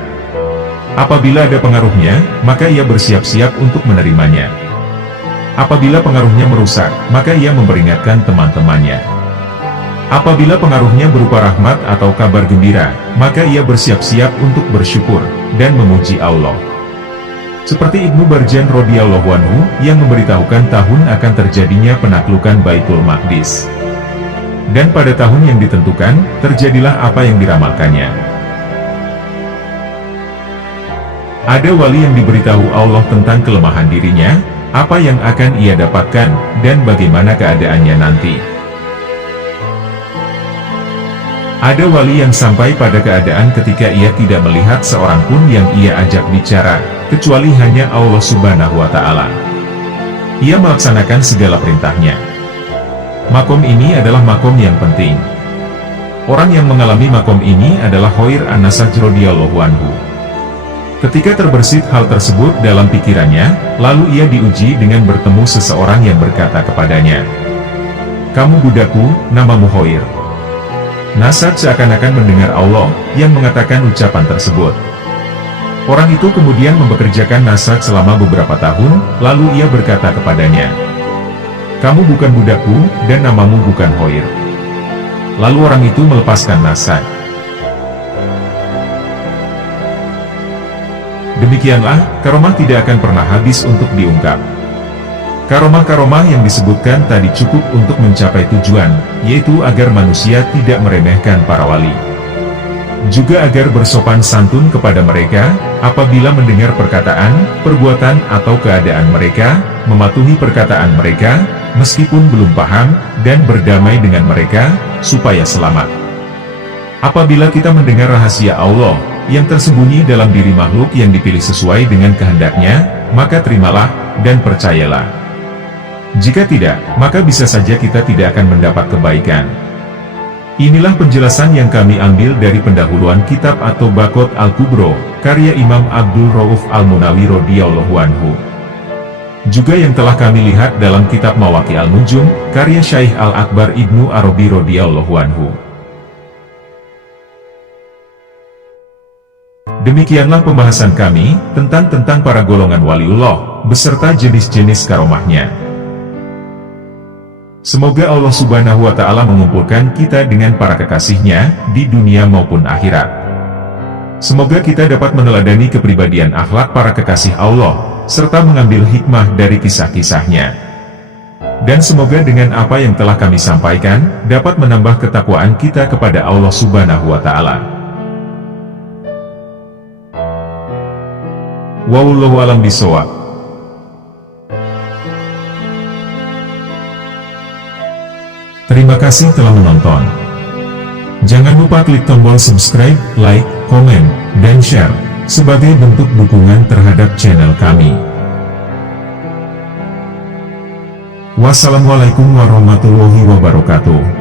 Apabila ada pengaruhnya, maka ia bersiap-siap untuk menerimanya. Apabila pengaruhnya merusak, maka ia memperingatkan teman-temannya. Apabila pengaruhnya berupa rahmat atau kabar gembira, maka ia bersiap-siap untuk bersyukur, dan memuji Allah. Seperti Ibnu Barjan radhiyallahu anhu, yang memberitahukan tahun akan terjadinya penaklukan Baitul Maqdis. Dan pada tahun yang ditentukan, terjadilah apa yang diramalkannya. Ada wali yang diberitahu Allah tentang kelemahan dirinya, apa yang akan ia dapatkan, dan bagaimana keadaannya nanti. Ada wali yang sampai pada keadaan ketika ia tidak melihat seorang pun yang ia ajak bicara, kecuali hanya Allah Subhanahu wa Ta'ala. Ia melaksanakan segala perintahnya. Makom ini adalah makom yang penting. Orang yang mengalami makom ini adalah Khair an-Nasaj radhiyallahu anhu. Ketika terbersit hal tersebut dalam pikirannya, lalu ia diuji dengan bertemu seseorang yang berkata kepadanya, "Kamu budakku, namamu Khair." Nasaj seakan-akan mendengar Allah yang mengatakan ucapan tersebut. Orang itu kemudian mempekerjakan Nasaj selama beberapa tahun, lalu ia berkata kepadanya, "Kamu bukan budakku, dan namamu bukan Khair." Lalu orang itu melepaskan Nasaj. Demikianlah, karomah tidak akan pernah habis untuk diungkap. Karomah-karomah yang disebutkan tadi cukup untuk mencapai tujuan, yaitu agar manusia tidak meremehkan para wali. Juga agar bersopan santun kepada mereka, apabila mendengar perkataan, perbuatan atau keadaan mereka, mematuhi perkataan mereka, meskipun belum paham, dan berdamai dengan mereka, supaya selamat. Apabila kita mendengar rahasia Allah, yang tersembunyi dalam diri makhluk yang dipilih sesuai dengan kehendaknya, maka terimalah, dan percayalah. Jika tidak, maka bisa saja kita tidak akan mendapat kebaikan. Inilah penjelasan yang kami ambil dari pendahuluan kitab atau Bakot Al-Kubro, karya Imam Abdul Rauf Al-Munawi radhiyallahu anhu. Juga yang telah kami lihat dalam kitab Mawaqi Al-Nujum, karya Syaikh Al-Akbar Ibnu Arabi radhiyallahu anhu. Demikianlah pembahasan kami, tentang para golongan waliullah, beserta jenis-jenis karomahnya. Semoga Allah Subhanahu wa Ta'ala mengumpulkan kita dengan para kekasihnya, di dunia maupun akhirat. Semoga kita dapat meneladani kepribadian akhlak para kekasih Allah, serta mengambil hikmah dari kisah-kisahnya. Dan semoga dengan apa yang telah kami sampaikan, dapat menambah ketakwaan kita kepada Allah Subhanahu wa Ta'ala. Wallahu a'lam bishawab. Terima kasih telah menonton. Jangan lupa klik tombol subscribe, like, komen, dan share, sebagai bentuk dukungan terhadap channel kami. Wassalamualaikum warahmatullahi wabarakatuh.